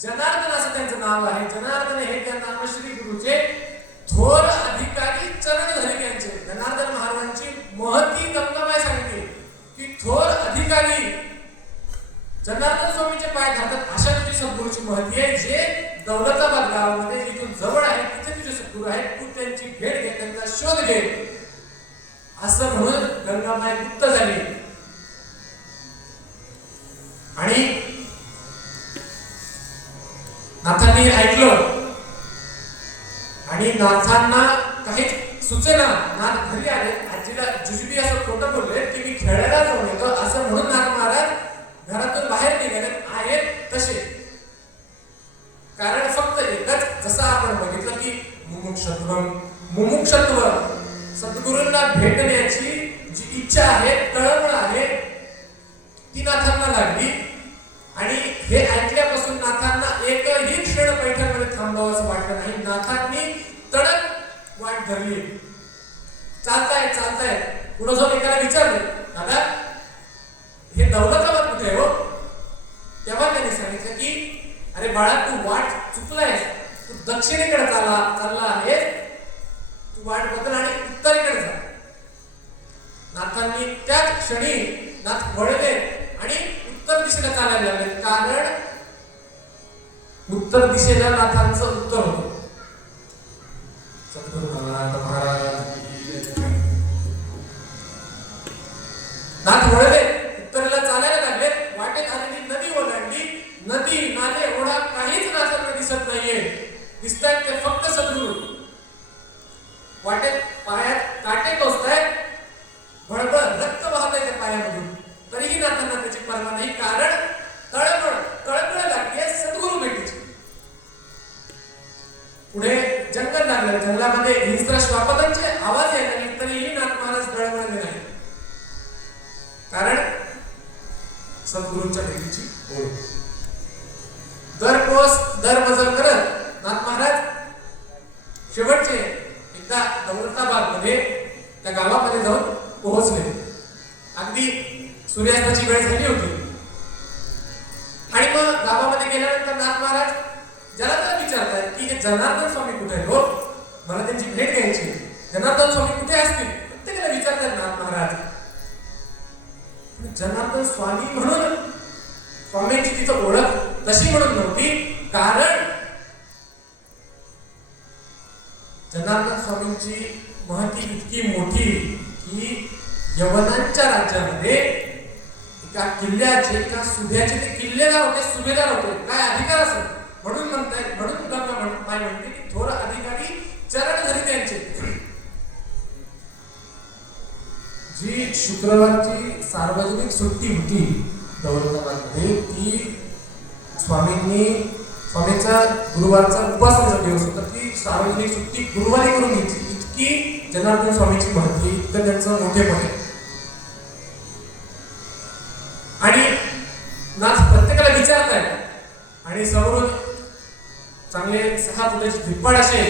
जनार्दन असं त्यांचं नाव आहे. जनार्दन हे त्या नामश्री गुरुचे थोर अधिकारी चरण धरी यांचे. जनार्दन महाराजांची महती गंगाबाई सांगते की थोर अधिकारी जनार्दन स्वामीचे पाय धरतात अशा तुझी सद्गुरूची महती आहे. जे दौलताबाद गावामध्ये इथून जवळ आहे तिथे तुझे सद्गुरू आहेत. तू त्यांची भेट घे, त्यांचा शोध घे असं म्हणून गंगाबाई गुप्त झाली. आणि नाथांनी ऐकलं आणि नाथांना काहीच सुचेना. नाथ घरी आले, आजीला जुजुबी असं खोटं बोलले की मी खेळायला जाऊन येतो असं म्हणून नाथ महाराज घरातून बाहेर निघाले आहेत तसे. कारण फक्त एकच, जसं आपण बघितलं की मुमुक्षत्व सद्गुरूंना भेटण्याची जी इच्छा आहे, तळमळ आहे ती नाथांना लागली. आणि हे ऐकल्यापासून नाथांना एकही क्षण पैठणमध्ये थांबावं असं वाटलं नाही. नाथांनी तडक वाट धरली. चालताय पुढे जाऊन एकाला विचारलं, दादा हे दौलताबाद कुठे हो? तेव्हा त्यांनी सांगितलं की अरे बाळा, तू वाट चुकलायस. तू दक्षिणेकडे चालला आहे. तू वाट बदल आणि उत्तरेकडे जा. नाथांनी त्याच क्षणी नाथ वळले आणि उत्तर दिशेला चालायला लागले. कारण उत्तर दिशेला नाथांचं उत्तर होतं. सद्गुरू महाराज नाथ वळले, उत्तरेला चालायला लागले. वाटेत आलेली नदी ओलांडली. नदी, नाले, ओढा काहीच नाथांना दिसत नाहीये. दिसतायत ते फक्त सद्गुरू. वाटेत पायात काटे टोचतायत, भळभळ रक्त वाहतंय त्या पायामधून. तरीही नाथांना त्याची पर्वा नाही. कारण तळमळ लागली सद्गुरू भेटीची. पुढे जंगल लागलं. जंगलामध्ये हिंस्र श्वापदांचे आवाज यायला लागले. तरीही नाथ महाराज तळमळले नाही. कारण सद्गुरूंच्या भेटीची ओढ. दर कोस दर बदल करत नाथ महाराज शेवटचे एकदा दौलताबाद मध्ये त्या गावामध्ये जाऊन पोहोचले. अगदी सूर्यास्ताची वेळ झाली होती. आणि मग गावामध्ये गेल्यानंतर नाथ महाराज ज्याला त्याला विचारतात की हे जनार्दन स्वामी कुठे आहेत हो, मला त्यांची भेट घ्यायची. जनार्दन स्वामी कुठे असतील प्रत्येकाला विचारतात नाथ महाराज. जनार्दन स्वामी म्हणून स्वामींची तिथं ओळख तशी म्हणून नव्हती. कारण जनार्दन स्वामींची महती इतकी मोठी की यवनांच्या राज्यामध्ये एका किल्ल्याचे, एका सुभ्याचे ते किल्लेदार होते, सुभेदार होते. काय अधिकार असत म्हणून म्हणताय. म्हणून गंगा म्हणते की थोर अधिकारी चरण धरी त्यांचे. जी शुक्रवारची सार्वजनिक सुट्टी होती दौलताबादमध्ये, ती स्वामींचा गुरुवारचा उपासनेचा दिवस होता. ती सार्वजनिक सुट्टी गुरुवारी करून घेतली. इतकी जनार्दन स्वामींची महती, इतकं त्यांचं मोठेपण आहे. आणि नाथ प्रत्येकाला विचारतायत आणि समोरून चांगले 6 फुटाचे धिप्पाड असे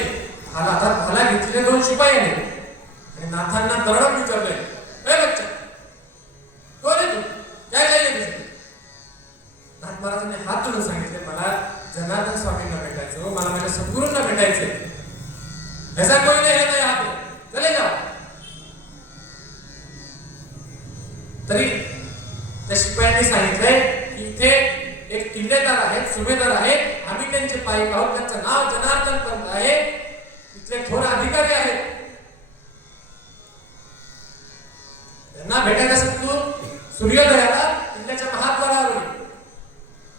भाला घेतलेले 2 शिपाई आले आणि नाथांना दरडक विचारलंय, ए बच्चा कोण आहे तू, काय काय तुझे? नाथ महाराजांनी हात जोडून सांगितले, मला जनार्दन स्वामींना भेटायचं, मला माझ्या सद्गुरूंना भेटायचंय. ऐसा कोई नहीं है ना यहाँ पे, चले जाओ. तरी त्या शिपायांनी सांगितलंय की इथे एक किल्लेदार आहेत, सुभेदार आहेत, आम्ही त्यांचे पायी आहोत, त्यांचं नाव जनार्दन पंत आहे, इथले थोर अधिकारी आहेत, त्यांना भेटायचं असेल तू सूर्योदयाला किल्ल्याच्या महाद्वारावर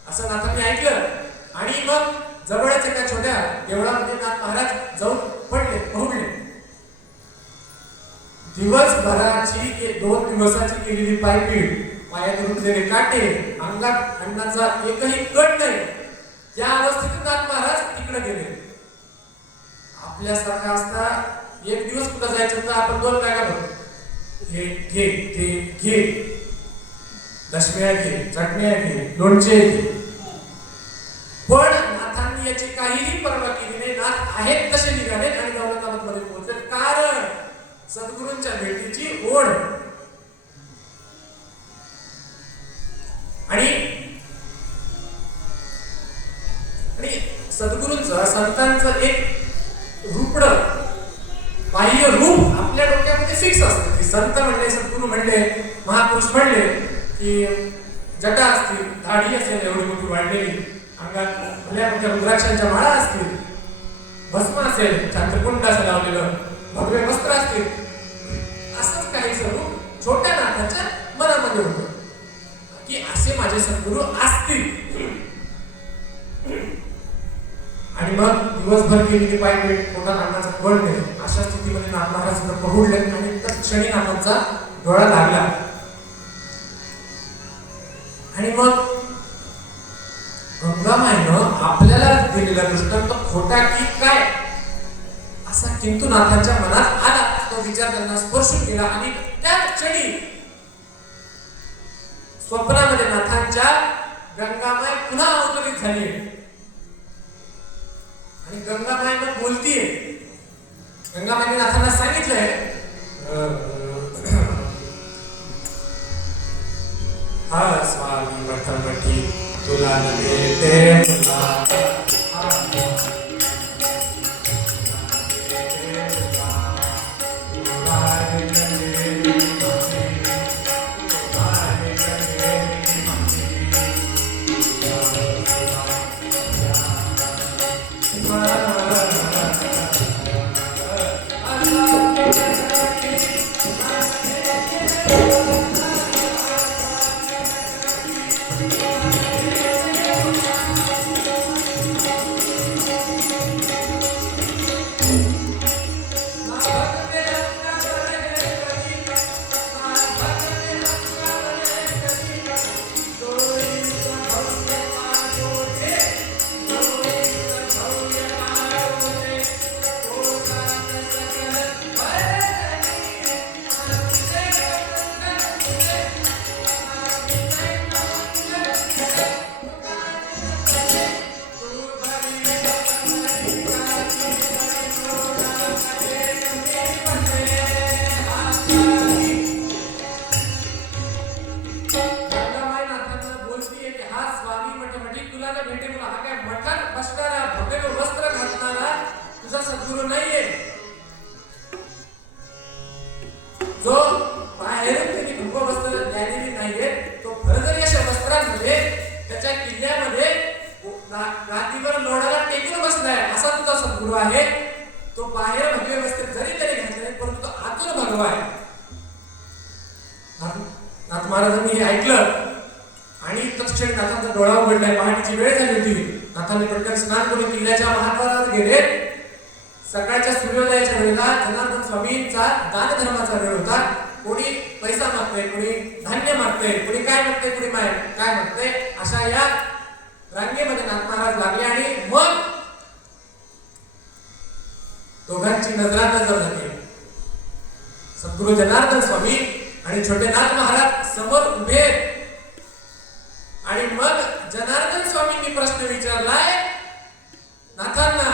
असं नाथांनी ऐकलं आणि मग जवळच एका छोट्या देवळामध्ये नाथ महाराज जाऊन पडले, पहुडले. दिवसभराची 2 दिवसाची केलेली पायपीट, पायात रुतलेले काटे, अंगात अन्नाचा एकही कण नाही, या अवस्थेत नाथ महाराज तिकडे गेले. आपल्यासारखा असता एक दिवस कुठं जायचं तर आपण 2 बॅगा भरतो, घे घे घे घे, दशम्या घे, चटण्या घे, लोणचे घे. पण नाथांनी याची काहीही पर्वा केली नाही. नाथ आहेत तसे निघाले आणि दौलताबाद मध्ये पोहोचले. कारण सद्गुरूंच्या भेटीची ओढ. आणि सद्गुरूंचं, संतांचं एक रूपड बाह्य रूप आपल्या डोक्यामध्ये फिक्स असतं की संत म्हणले, सद्गुरू म्हणले, महापुरुष म्हणले की जटा असतील, दाढी असेल एवढी मोठी वाढलेली, अंगात भल्या मोठ्या रुद्राक्षांच्या माळा असतील, भस्म असेल, चंद्रकुंड असं लावलेलं, भगवे वस्त्र असतील, असंच काही स्वरूप छोट्या नाथाच्या मनामध्ये होतं की असे माझे सद्गुरू असतील. आणि मग दिवसभर केलेली पायपीट, पोटात अन्नाचा कळ नाही, अशा स्थितीमध्ये नाथ महाराज पहुडले आणि तत्क्षणी नाथांचा डोळा लागला. आणि मग गंगामाईनं आपल्याला दिलेला दृष्टांत खोटा की काय असा किंतु नाथांच्या मनात आला. तो विचार त्यांना स्पर्शून गेला आणि त्या क्षणी स्वप्नामध्ये नाथांच्या गंगामाई पुन्हा अवतरित झाली आणि गंगामाईनं बोलतीये. गंगामाईने नाथांना सांगितलंय, हा स्वामी मठमठी तुला देते मुला, जो बाहेरून त्यांनी भगव वस्त्र द्यालेली नाहीये, तो भरजरी अशा वस्त्रांमध्ये त्याच्या किल्ल्यामध्ये गादीवर लोढाला टेकून बसलाय असा तुझा सद्गुरू आहे. तो बाहेर भगवे वस्त्र जरी त्याने घातले परंतु तो आतून भगवा आहे. नाथ महाराजांनी हे ऐकलं आणि तत्क्षणी नाथांचा डोळा उघडलाय. पहाटेची वेळ झाली होती. नाथांनी पटकन स्नान करून किल्ल्याच्या महाद्वारावर गेले. सकाळच्या सूर्योदयाच्या वेळेला जनार्दन स्वामींचा दान धर्माचा वेळ होता. कोणी पैसा मागते, कोणी धान्य मागते, कोणी काय मागते, कोणी काय मागते. अशा या रांगेमध्ये नाथ महाराज लागले आणि मग दोघांची नजरानजर झाली. सद्गुरू जनार्दन स्वामी आणि छोटे नाथ महाराज समोर उभे. आणि मग जनार्दन स्वामींनी प्रश्न विचारलाय नाथांना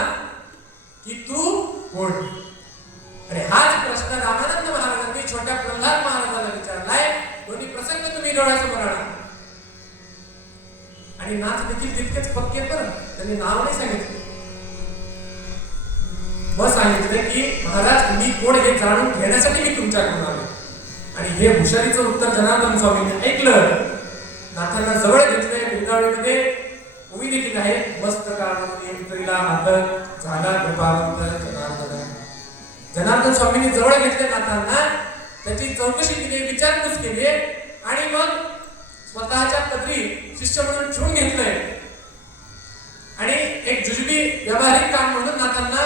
की तू कोण. अरे हाच प्रश्न रामानंद महाराजांनी छोट्या प्रल्हाद महाराजांना विचारलाय. दोन्ही प्रसंग तुम्ही डोळ्यासमोर आणा. आणि नाथ देखील तितकेच पक्के पण त्यांनी नाव नाही सांगितलं. मग सांगितलं की महाराज मी कोण हे जाणून घेण्यासाठी मी तुमच्याकडून आलो. आणि हे हुशारीचं उत्तर जनार्दन स्वामींनी ऐकलं. नाथांना जवळ घेतले. बिरदावळीमध्ये उभी देखील आहे. मस्त काळामध्ये हातक झाला कृपावंत जनार्दन. जनार्दन स्वामींनी जवळ घेतले नाथांना. त्याची चौकशी केली, विचारपूस केली आणि मग स्वतःच्या पदरी शिष्य म्हणून ठेवून घेतलंय आणि एक जुजबी व्यावहारिक काम म्हणून नाथांना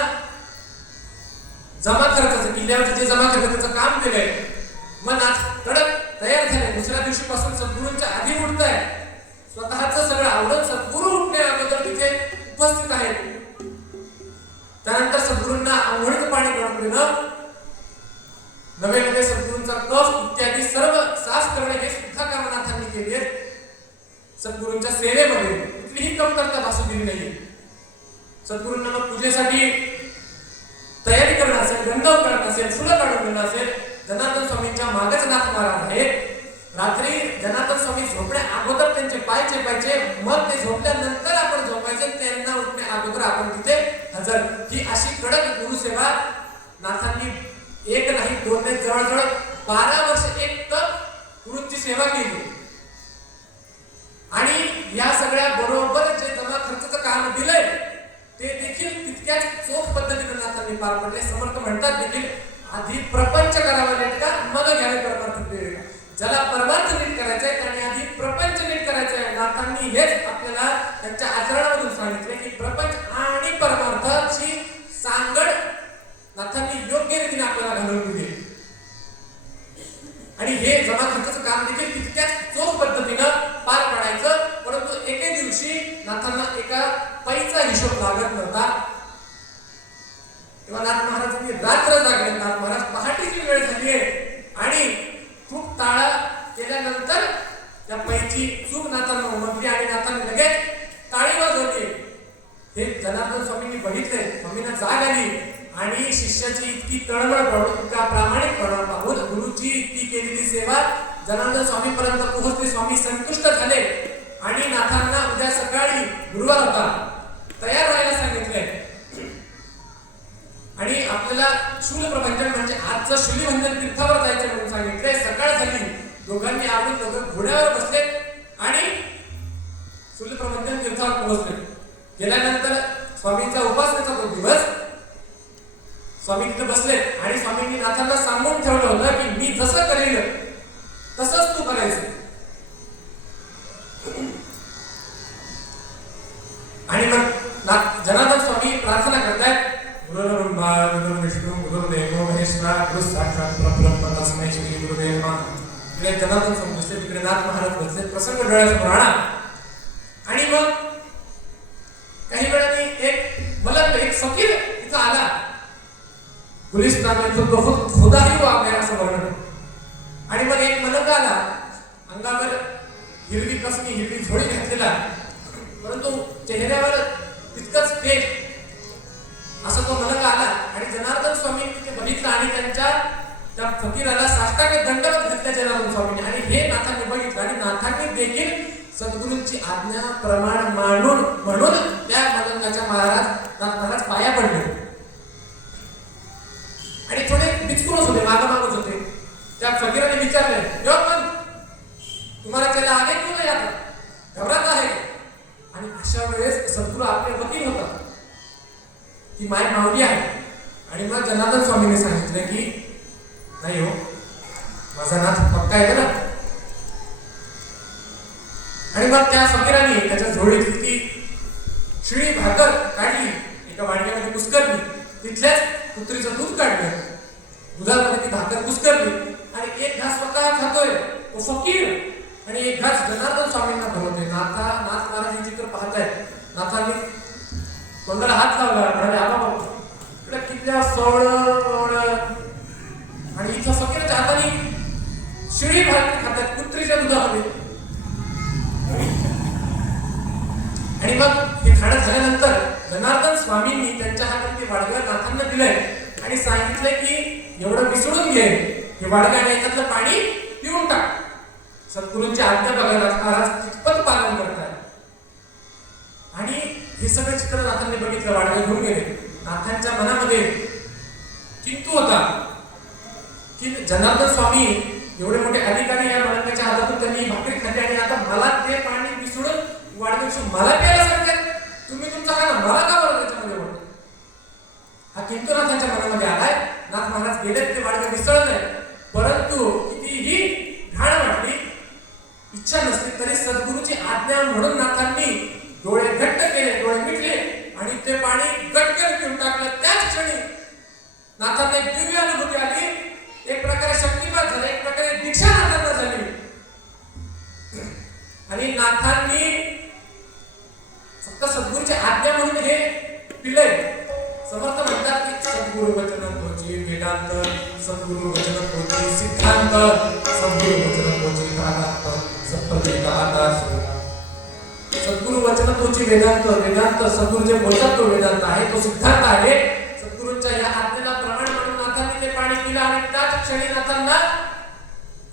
जमा खर्चाचं किल्ल्यावरचं जे जमा खर्चाचं काम केलंय. मग नाथ कडक तयार झाले. दुसऱ्या दिवशीपासून सद्गुरूंच्या आधी उठत आहे. स्वतःचं सगळं आवडून सद्गुरू उठण्या अगोदर तिथे उपस्थित आहेत. त्यानंतर सद्गुरूंना आंघोळीचं पाणी करून देणं, नव्यामध्ये सद्गुरूंचा कफ इत्यादी सर्व साफ करणे हे सुद्धा काम नाथांनी केली आहे. सद्गुरूंच्या सेवेमध्ये कुठलीही कमतरता भासू दिली नाहीये. सद्गुरूंना मग पूजेसाठी तयारी करणं असेल, गंधव करणं असेल, फुलं काढून देणं असेल, जनार्दन स्वामींच्या मागच नाथ महाराज आहेत. रात्री जनार्दन स्वामी झोपण्या अगोदर त्यांचे पाय चेपायचे, मग ते झोपल्यानंतर आपण झोपायचे, त्यांना उठण्या अगोदर आपण तिथे हजर. ही अशी कडक गुरुसेवा नाथांनी एक नाही दोन नाही जवळजवळ 12 वर्ष एक तर गुरूंची सेवा केली. आणि या सगळ्या बरोबर जे जमा खर्चाचं काम दिलंय ते देखील तितक्याच चोख पद्धतीने नाथांनी पार पडले. समर्थ म्हणतात देखील आधी प्रपंच करावा नीट का मग घ्यावे परमार्थ नीट. ज्याला परमार्थ नीट करायचंय त्याने आधी प्रपंच नीट करायचंय. नाथांनी हेच आपल्याला त्यांच्या आचरणामधून सांगितले की प्रपंच आणि परमार्थाची सांगड नाथांनी योग्य रीतीने आपल्याला घालून दिली. आणि हे जमा खर्चाचं काम देखील तितक्याच चोख पद्धतीनं पार पाडायचं. परंतु एके दिवशी नाथांना एका पैसा हिशोब लागत नव्हता. तेव्हा नाथ महाराजांनी रात्र जागले. नाथ महाराज पहाटेची वेळ झाली आहे आणि खूप टाळा केल्यानंतर त्या पैची चूक नाथांना उमगली आणि नाथांनी लगेच टाळी वाजवली. हे जनार्दन स्वामींनी बघितले. स्वामींना जाग आली आणि शिष्याची इतकी तळमळ पाहून, इतका प्रामाणिकपणा पाहून, गुरुची इतकी केलेली सेवा जनार्दन स्वामी पर्यंत पोहोचली. स्वामी संतुष्ट झाले आणि नाथांना उद्या सकाळी गुरुवार होता तयार राहायला सांगितले. आणि आपल्याला शूलप्रभंजन म्हणजे आजचं शूलिभंजन तीर्थावर जायचं म्हणून सांगितले. सकाळ झाली. दोघांनी आवडून दोघं घोड्यावर बसले आणि शूलप्रभंजन तीर्थावर पोहोचले. गेल्यानंतर स्वामींचा उपासनेचा तो दिवस. स्वामी तिथे बसले आणि स्वामींनी नाथांना सांगून ठेवलं होतं की मी जसं करेल तसंच तू करायचं. आणि मग जनार्दन स्वामी प्रार्थना करतायत. गुरुर्ब्रह्मा गुरुर्विष्णू गुरुर्देवो महेश्वरा गुरु साक्षात परब्रह्म तस्मै श्री गुरुदेव नमः. इकडे जनार्दन स्वामी बसले, तिकडे नाथ महाराज बसले. प्रसंग डोळ्यासमोर आणा. आणि मग काही वेळाने एक मलंग एक फकीर इथं आला. गुलिस्तान में तो बहुत खुदा ही हुआ गया असं वर्णन. आणि मग एक मलंग आला, अंगावर हिरवी कसली हिरवी झोळी घातलेला, परंतु चेहऱ्यावर तितकंच तेज असं तो मलंग आला. आणि जनार्दन स्वामी तिथे बघितलं आणि त्यांच्या त्या फकीराला साष्टांग दंडवत घातल्या जनार्दन स्वामींनी. आणि हे नाथांनी बघितलं आणि नाथांनी देखील सद्गुरूंची आज्ञा प्रमाण मानून म्हणून त्या मलंगाच्या नाथ महाराज पाया पडले. आणि थोडे बिचकुळच होते, मागच होते. त्या फकीराने विचारले, यो पण तुम्हाला त्याला आगे क्यों नाही आता, घबरात आहे. आणि अशा वेळेस सद्गुरू आपले वकील होता, ती माय माऊली आहे. आणि मग जनार्दन स्वामीने सांगितलं की नाही हो, माझा नाथ पक्का आहे ना. आणि मग त्या फकीराने त्याच्या झोळीत ती शिळी भाकर काढली, एका वाडक्यामध्ये कुस्करली, तिथल्याच कुत्रीचं दूध काढलं, दुधामध्ये ती भाकर कुस्करली आणि एक घास स्वतः खातोय तो फकीर आणि एक घास जनार्दन स्वामींना भरवतोय. नाथ महाराज हे चित्र पाहतायत. नाथांनी तोंडाला हात लावला, म्हणाले आबा इकडे किल्ल्या सोड. आणि इथं फकीराच्या हाताने शिळी भाकर खातात कुत्रीच्या दुधामध्ये. आणि मग हे खाणं झाल्यानंतर जनार्दन स्वामींनी त्यांच्या हातात ते वाडगं नाथांना दिलंय आणि सांगितलंय की एवढं मिसळून घे हे वाडगं आणि याच्यातलं पाणी पिऊन टाक. सद्गुरूंची आज्ञा बघायला महाराज कितपत पालन करतात. आणि हे सगळं चित्र नाथांनी बघितलं, वाडगं घेऊन गेले. नाथांच्या मनामध्ये किंतु होता की जनार्दन स्वामी एवढे मोठे अधिकारी या मलंगाच्या हातातून त्यांनी भाकरी खाल्ली आणि आता मला ते पाणी मिसळून वाडगं मला प्यायला सांगतात. तुम्ही तुमचा का ना मला का बरं त्याच्यामध्ये बोलतो. हा किंतु नाथांच्या मनामध्ये आलाय. नाथ महाराज गेलेत, ते वाडगं मिसळलंय, परंतु कितीही घाण वाटली, इच्छा नसली तरी आज्ञा म्हणून नाथांनी डोळे घट्ट केले, डोळे मिटले आणि ते पाणी गटकन पिऊन टाकलं. त्याच क्षणी नाथांना एक दिव्य अनुभूती आली, एक प्रकारे शक्तिपात झाला, एक प्रकारे दीक्षा नाथांना झाली. आणि नाथांनी फक्त सद्गुरूची आज्ञा म्हणून हे पिलंय. समर्थ म्हणतात की सद्गुरु वचन तोची वेदांत, सद्गुरु वचन तोची सिद्धांत, सद्गुरु वचन तोची प्राणांत, सत्पदेता आकाश. सद्गुरु वचन तोची वेदांत, वेदांत सद्गुरु जे बोलतात तो वेदांत आहे, तो सिद्धांत आहे. सद्गुरूंच्या या आज्ञेला प्रमाण म्हणून नाथांनी ते पाणी पिलं आणि त्याच क्षणी नाथांना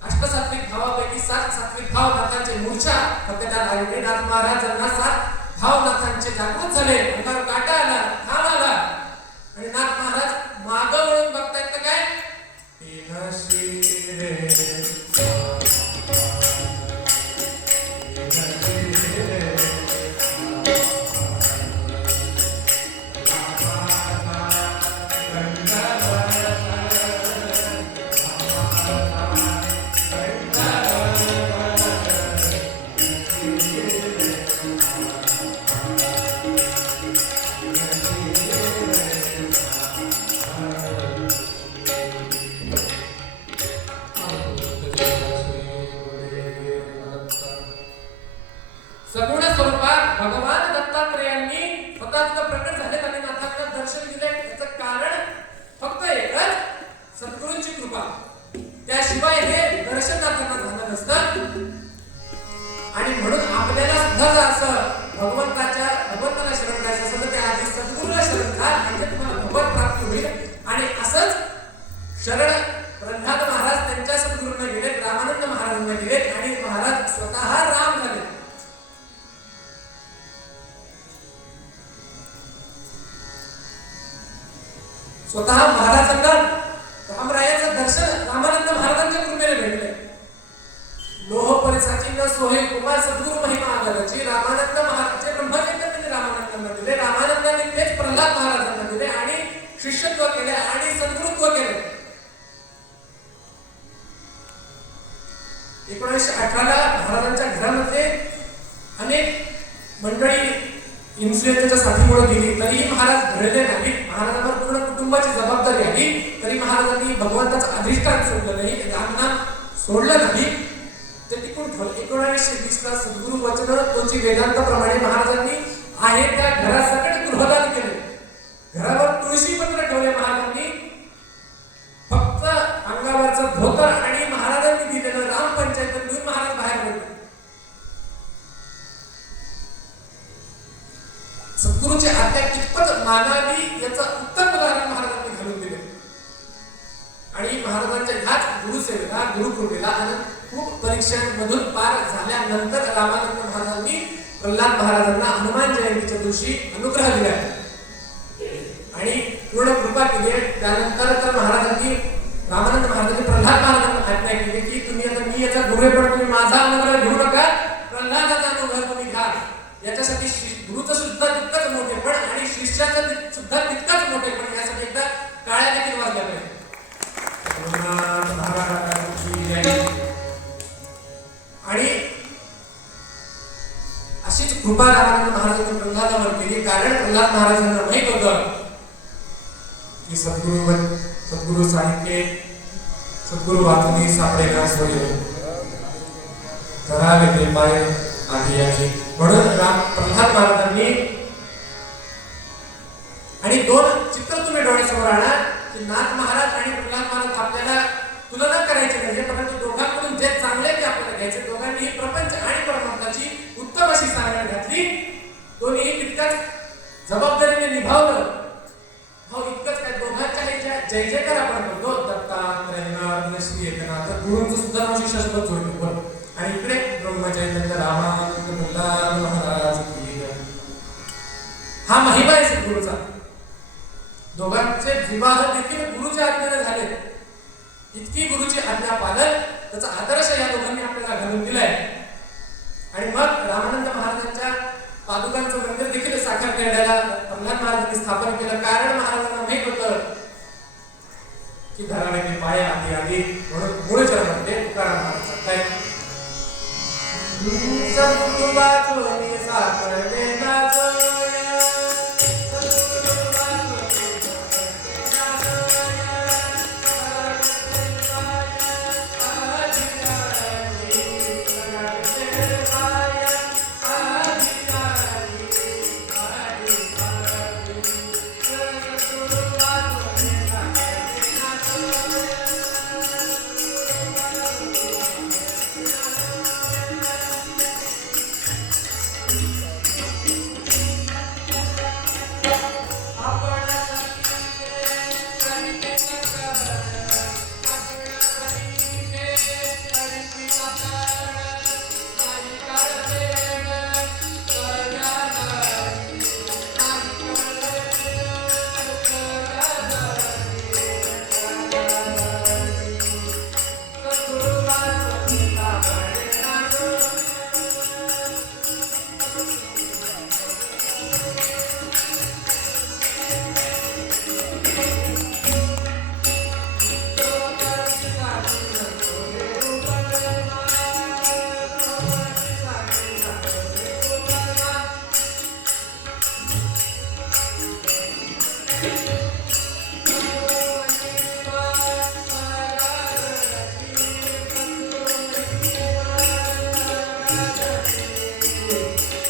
अष्टसात्विक भावापैकी 7 सात्विक भाव नाथांचे मूर्छा फक्त आले. नाथ महाराजांना 7 भाव नाथांचे जागृत झाले. अंगावर काटा आला, घाम आला आणि नाथ महाराज मागं वळून बघतायत तर काय सगुण स्वरूपात भगवान दत्तात्रेयांनी स्वतःच प्रकट झाले आणि नाथांना दर्शन दिले. याचं कारण फक्त एकच, सद्गुरूंची कृपा. त्याशिवाय हे दर्शन नाथांना झालं नसतं. आणि म्हणून आपल्याला सुद्धा असं भगवंताला शरण करायचं असेल तर त्या आधी सद्गुरूला शरण घ्या, म्हणजे तुम्हाला भगवत प्राप्ती होईल. आणि असंच शरण प्रल्हाद महाराज त्यांच्या सद्गुरूंना गेलेत, रामानंद महाराजांना गेलेत आणि महाराज स्वतः राम झाले. स्वतः महाराजांना रामरायाचं दर्शन रामानंद महाराजांच्या कृपेने भेटले. लोह परिसाची न सोहे कुमार सद्गुरू महिमा आगलाची. रामानंद महाराजांचे ब्रह्मचर्य त्यांनी रामानंदांना दिले, रामानंदांनी तेच प्रल्हाद महाराजांना दिले आणि शिष्यत्व केले आणि सद्गुरुत्व केले. 1918ला महाराजांच्या घरामध्ये अनेक मंडळी इन्फ्लुएन्झाच्या साथीमुळे गेली, तरीही महाराज घडले नाहीत. महाराजांवर पूर्ण कुटुंबाची जबाबदारी आली तरी महाराजांनी भगवंताचं अधिष्ठान सोडलं नाही, रामनाम सोडलं नाही, ते टिकून ठेवलं. 1920ला सद्गुरु वचन तोची वेदांताप्रमाणे महाराजांनी आहे त्या घरासकट गृहदान केले. घरावर तुळशी पत्र ठेवले महाराजांनी. फक्त अंगावरचं धोतर आणि महाराजांनी दिलेलं राम पंचायत घेऊन महाराज बाहेर पडले. सद्गुरूची आज्ञा कितपत मानावी याचं उत्तम उदाहरण महाराजांनी घालून दिले. आणि महाराजांच्या ह्याच गुरुसेवेला, गुरुकृपेला आणि खूप परीक्षांमधून पार झाल्यानंतर रामानंद महाराजांनी प्रल्हाद महाराजांना हनुमान जयंतीच्या दिवशी अनुग्रह दिला आणि पूर्ण कृपा केली. त्यानंतर तर महाराजांनी रामानंद महाराजांनी प्रल्हाद महाराजांना आज्ञा केली की तुम्ही आता मी याचा गुरु पण तुम्ही माझा अनुग्रह घेऊ नका, प्रल्हादाचा अनुग्रह तुम्ही घ्या. याच्यासाठी गुरुचं सुद्धा तितकंच मोठेपण आणि शिष्याचं सुद्धा तितकंच मोठेपण. यासाठी एकदा टाळ्या देखील वाजल्या पाहिजे. आणि अशीच कृपा रामानंद महाराजांनी प्रल्हादावर केली. कारण प्रल्हाद महाराजांना माहित होतं की सद्गुरु साहित्य सद्गुरु वाचून सापडेना सोय करावे ते पाय आधी आधी. म्हणून प्रल्हाद महाराजांनी आणि 2 चित्र तुम्ही डोळ्यासमोर आणा की नाथ महाराज आणि प्रल्हाद महाराज आपल्याला तुलना करायची नाही, परंतु दोघांकडून जे चांगले ते आपल्याला घ्यायचे. दोघांनी प्रपंच आणि परमार्थाची उत्तम अशी सांगण घातली. दोन्ही तितक्याच जबाबदारीने निभावलं. हो इतकंच काय, दोघांच्या जय जयकार आपण करतो. दत्तात्रेय श्री एकनाथ गुरूंचं सुद्धा नाव शिष्यासोबत जोडलं. आणि इकडे ब्रह्मचैतन्य रामानंद प्रल्हाद महाराज की जय. हा महिमा आहे सद्गुरूचा. दोघांचे विवाह देखील गुरुच्या आज्ञेने झाले. इतकी गुरुची आज्ञा पालन, त्याचा आदर्श या दोघांनी आपल्याला घालून दिलाय. आणि मग रामानंद महाराजांच्या पादुकांचं मंदिर देखील साखरखेड्याला प्रल्हाद महाराजांनी स्थापन केलं. कारण महाराजांना माहित होतं की धरावे ते पाय आधी आधी. म्हणून मूळ चरणामध्ये तुकाराम महाराज सांगतायत सद्गुरु वाचूनी साखर वेदाचोय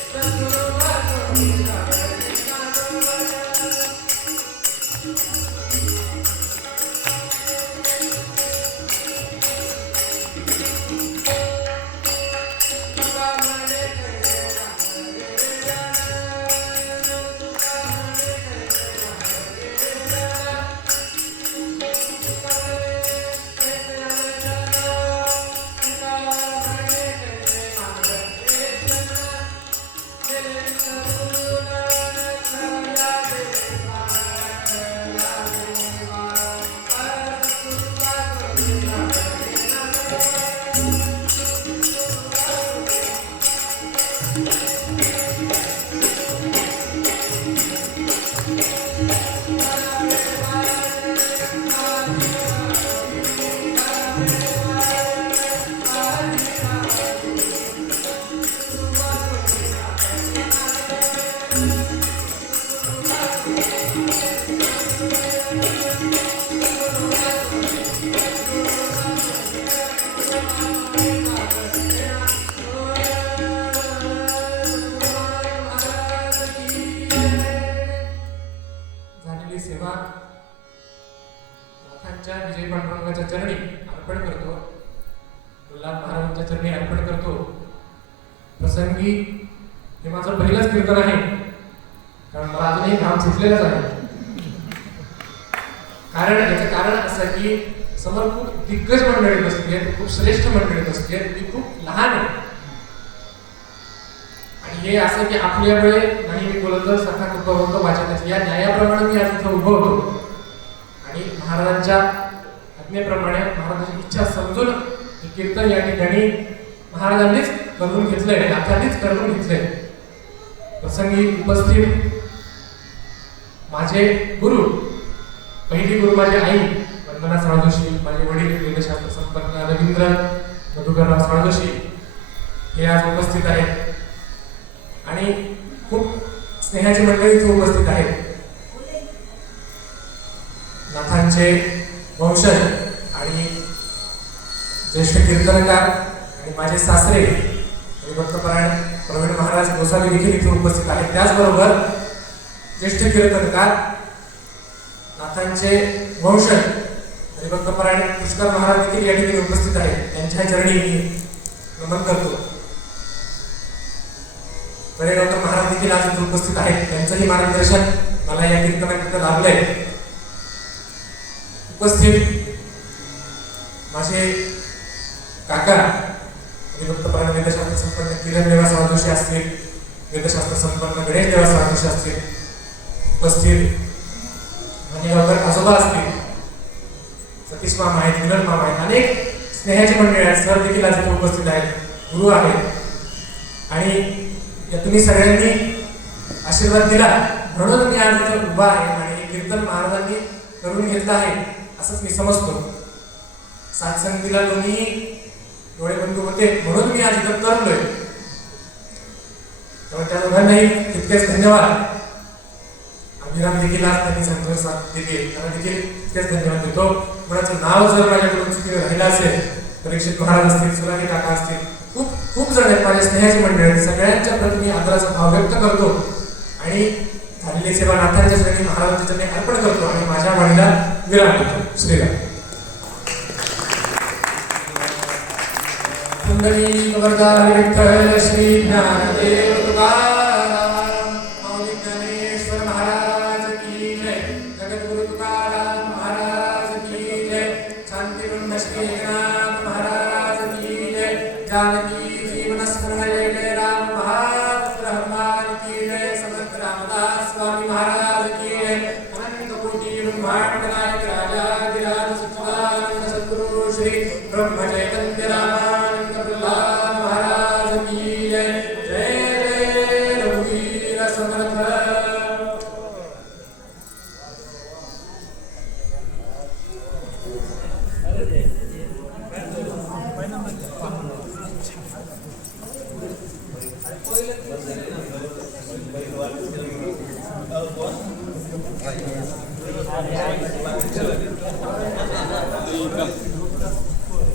सद्गुरु वाचूनी साखर झालेली सेवा नाथांच्या विजय पांडुरंगाच्या चरणी अर्पण करतो. गुलाब महाराजांच्या चरणी अर्पण करतो. प्रसंगी हे माझं पहिलंच कीर्तन आहे, कारण मला अजूनही काम सुटलेलंच आहे. याचं कारण असं की समोर खूप दिग्गज मंडळी बसली आहेत, खूप श्रेष्ठ मंडळी बसली आहेत, ती खूप लहान आहे. आणि हे असं की आपल्या वेळे नाही मी बोलतो सखा कृपा होतो वाचनाची या न्यायाप्रमाणे मी आज इथं उभं होतो आणि महाराजांच्या आज्ञेप्रमाणे महाराजांची इच्छा समजून हे कीर्तन या ठिकाणी महाराजांनीच करून घेतलंय, नाथांनीच करून घेतलंय. प्रसंगी उपस्थित माझे गुरु, पहिली गुरु माझी आई वंदना साळजोशी, माझे वडील वेदशास्त्र संपन्न रवींद्र मधुकरराव साळजोशी हे आज उपस्थित आहेत आणि खूप स्नेहाची मंडळी इथे उपस्थित आहेत. नाथांचे वंशज आणि ज्येष्ठ कीर्तनकार आणि माझे सासरे हरिभक्तपरायण प्रवीण महाराज गोसावी देखील इथे उपस्थित आहेत. त्याचबरोबर ज्येष्ठ कीर्तनकार नाथांचे वंशज हरिभक्तपरायण पुष्कर महाराज देखील या ठिकाणी उपस्थित आहेत. त्यांच्या चरणी मी नमन करतो. बरेगावकर महाराज देखील आज इथे उपस्थित आहेत. त्यांचंही मार्गदर्शन मला या कीर्तनाकरिता लाभलंय. उपस्थित माझे काका हरिभक्तपरायण वेदशास्त्र संपन्न किरण देवा साळजोशी असतील, वेदशास्त्र संपन्न गणेश देवा साळजोशी असतील, उपस्थित गावकर आजोबा असतील, सतीश मामा आहेत, विनोद मामा आहेत, अनेक स्नेहाची मंडळी आहेत. सर देखील आज इथे उपस्थित आहेत, गुरु आहेत आणि या तुम्ही सगळ्यांनी आशीर्वाद दिला म्हणून मी आज इथे उभा आहे आणि हे कीर्तन महाराजांनी करून घेतलं आहे असंच मी समजतो. सातसंगतीला दोन्ही डोळे बंद होते म्हणून मी आज इथं तरलोय. त्यामुळे त्या दोघांनाही तितकेच धन्यवाद. अभिराम देखील आज त्यांनी संतोष देखील त्यांना देखील तितकेच धन्यवाद देतो. कोणाचं नाव जर माझ्याकडून चुकीचं राहिलं असेल, परीक्षित महाराज असतील, सुलागी काका असतील, खूप खूप जण आहेत माझ्या स्नेहाची मंडळी आहेत, सगळ्यांच्या प्रती मी आदराचा भाव व्यक्त करतो आणि झालेली सेवा नाथांच्या चरणी महाराजांच्या चरणी अर्पण करतो आणि माझ्या वाणीला विराम देतो. श्रीराम. पुंडलिक वरदान विठ्ठल श्री ज्ञानदेव तुकाराम माऊली ज्ञानेश्वर महाराज की जय. जगद्गुरु तुकाराम महाराज की जय. शांती ब्रह्म श्री एकनाथ महाराज की जय. जानकी जीवन स्मरण जय जय राम महापुत्र हनुमान की जय. समर्थ रामदास स्वामी महाराज की जय. अनंत कोटि ब्रह्मांड नायक राजाधिराज सच्चिदानंद सद्गुरु श्री ब्रह्म चैतन्य रामानंद प्रल्हाद महाराज की जय. जय जय रघुवीर समर्थ. Thank you.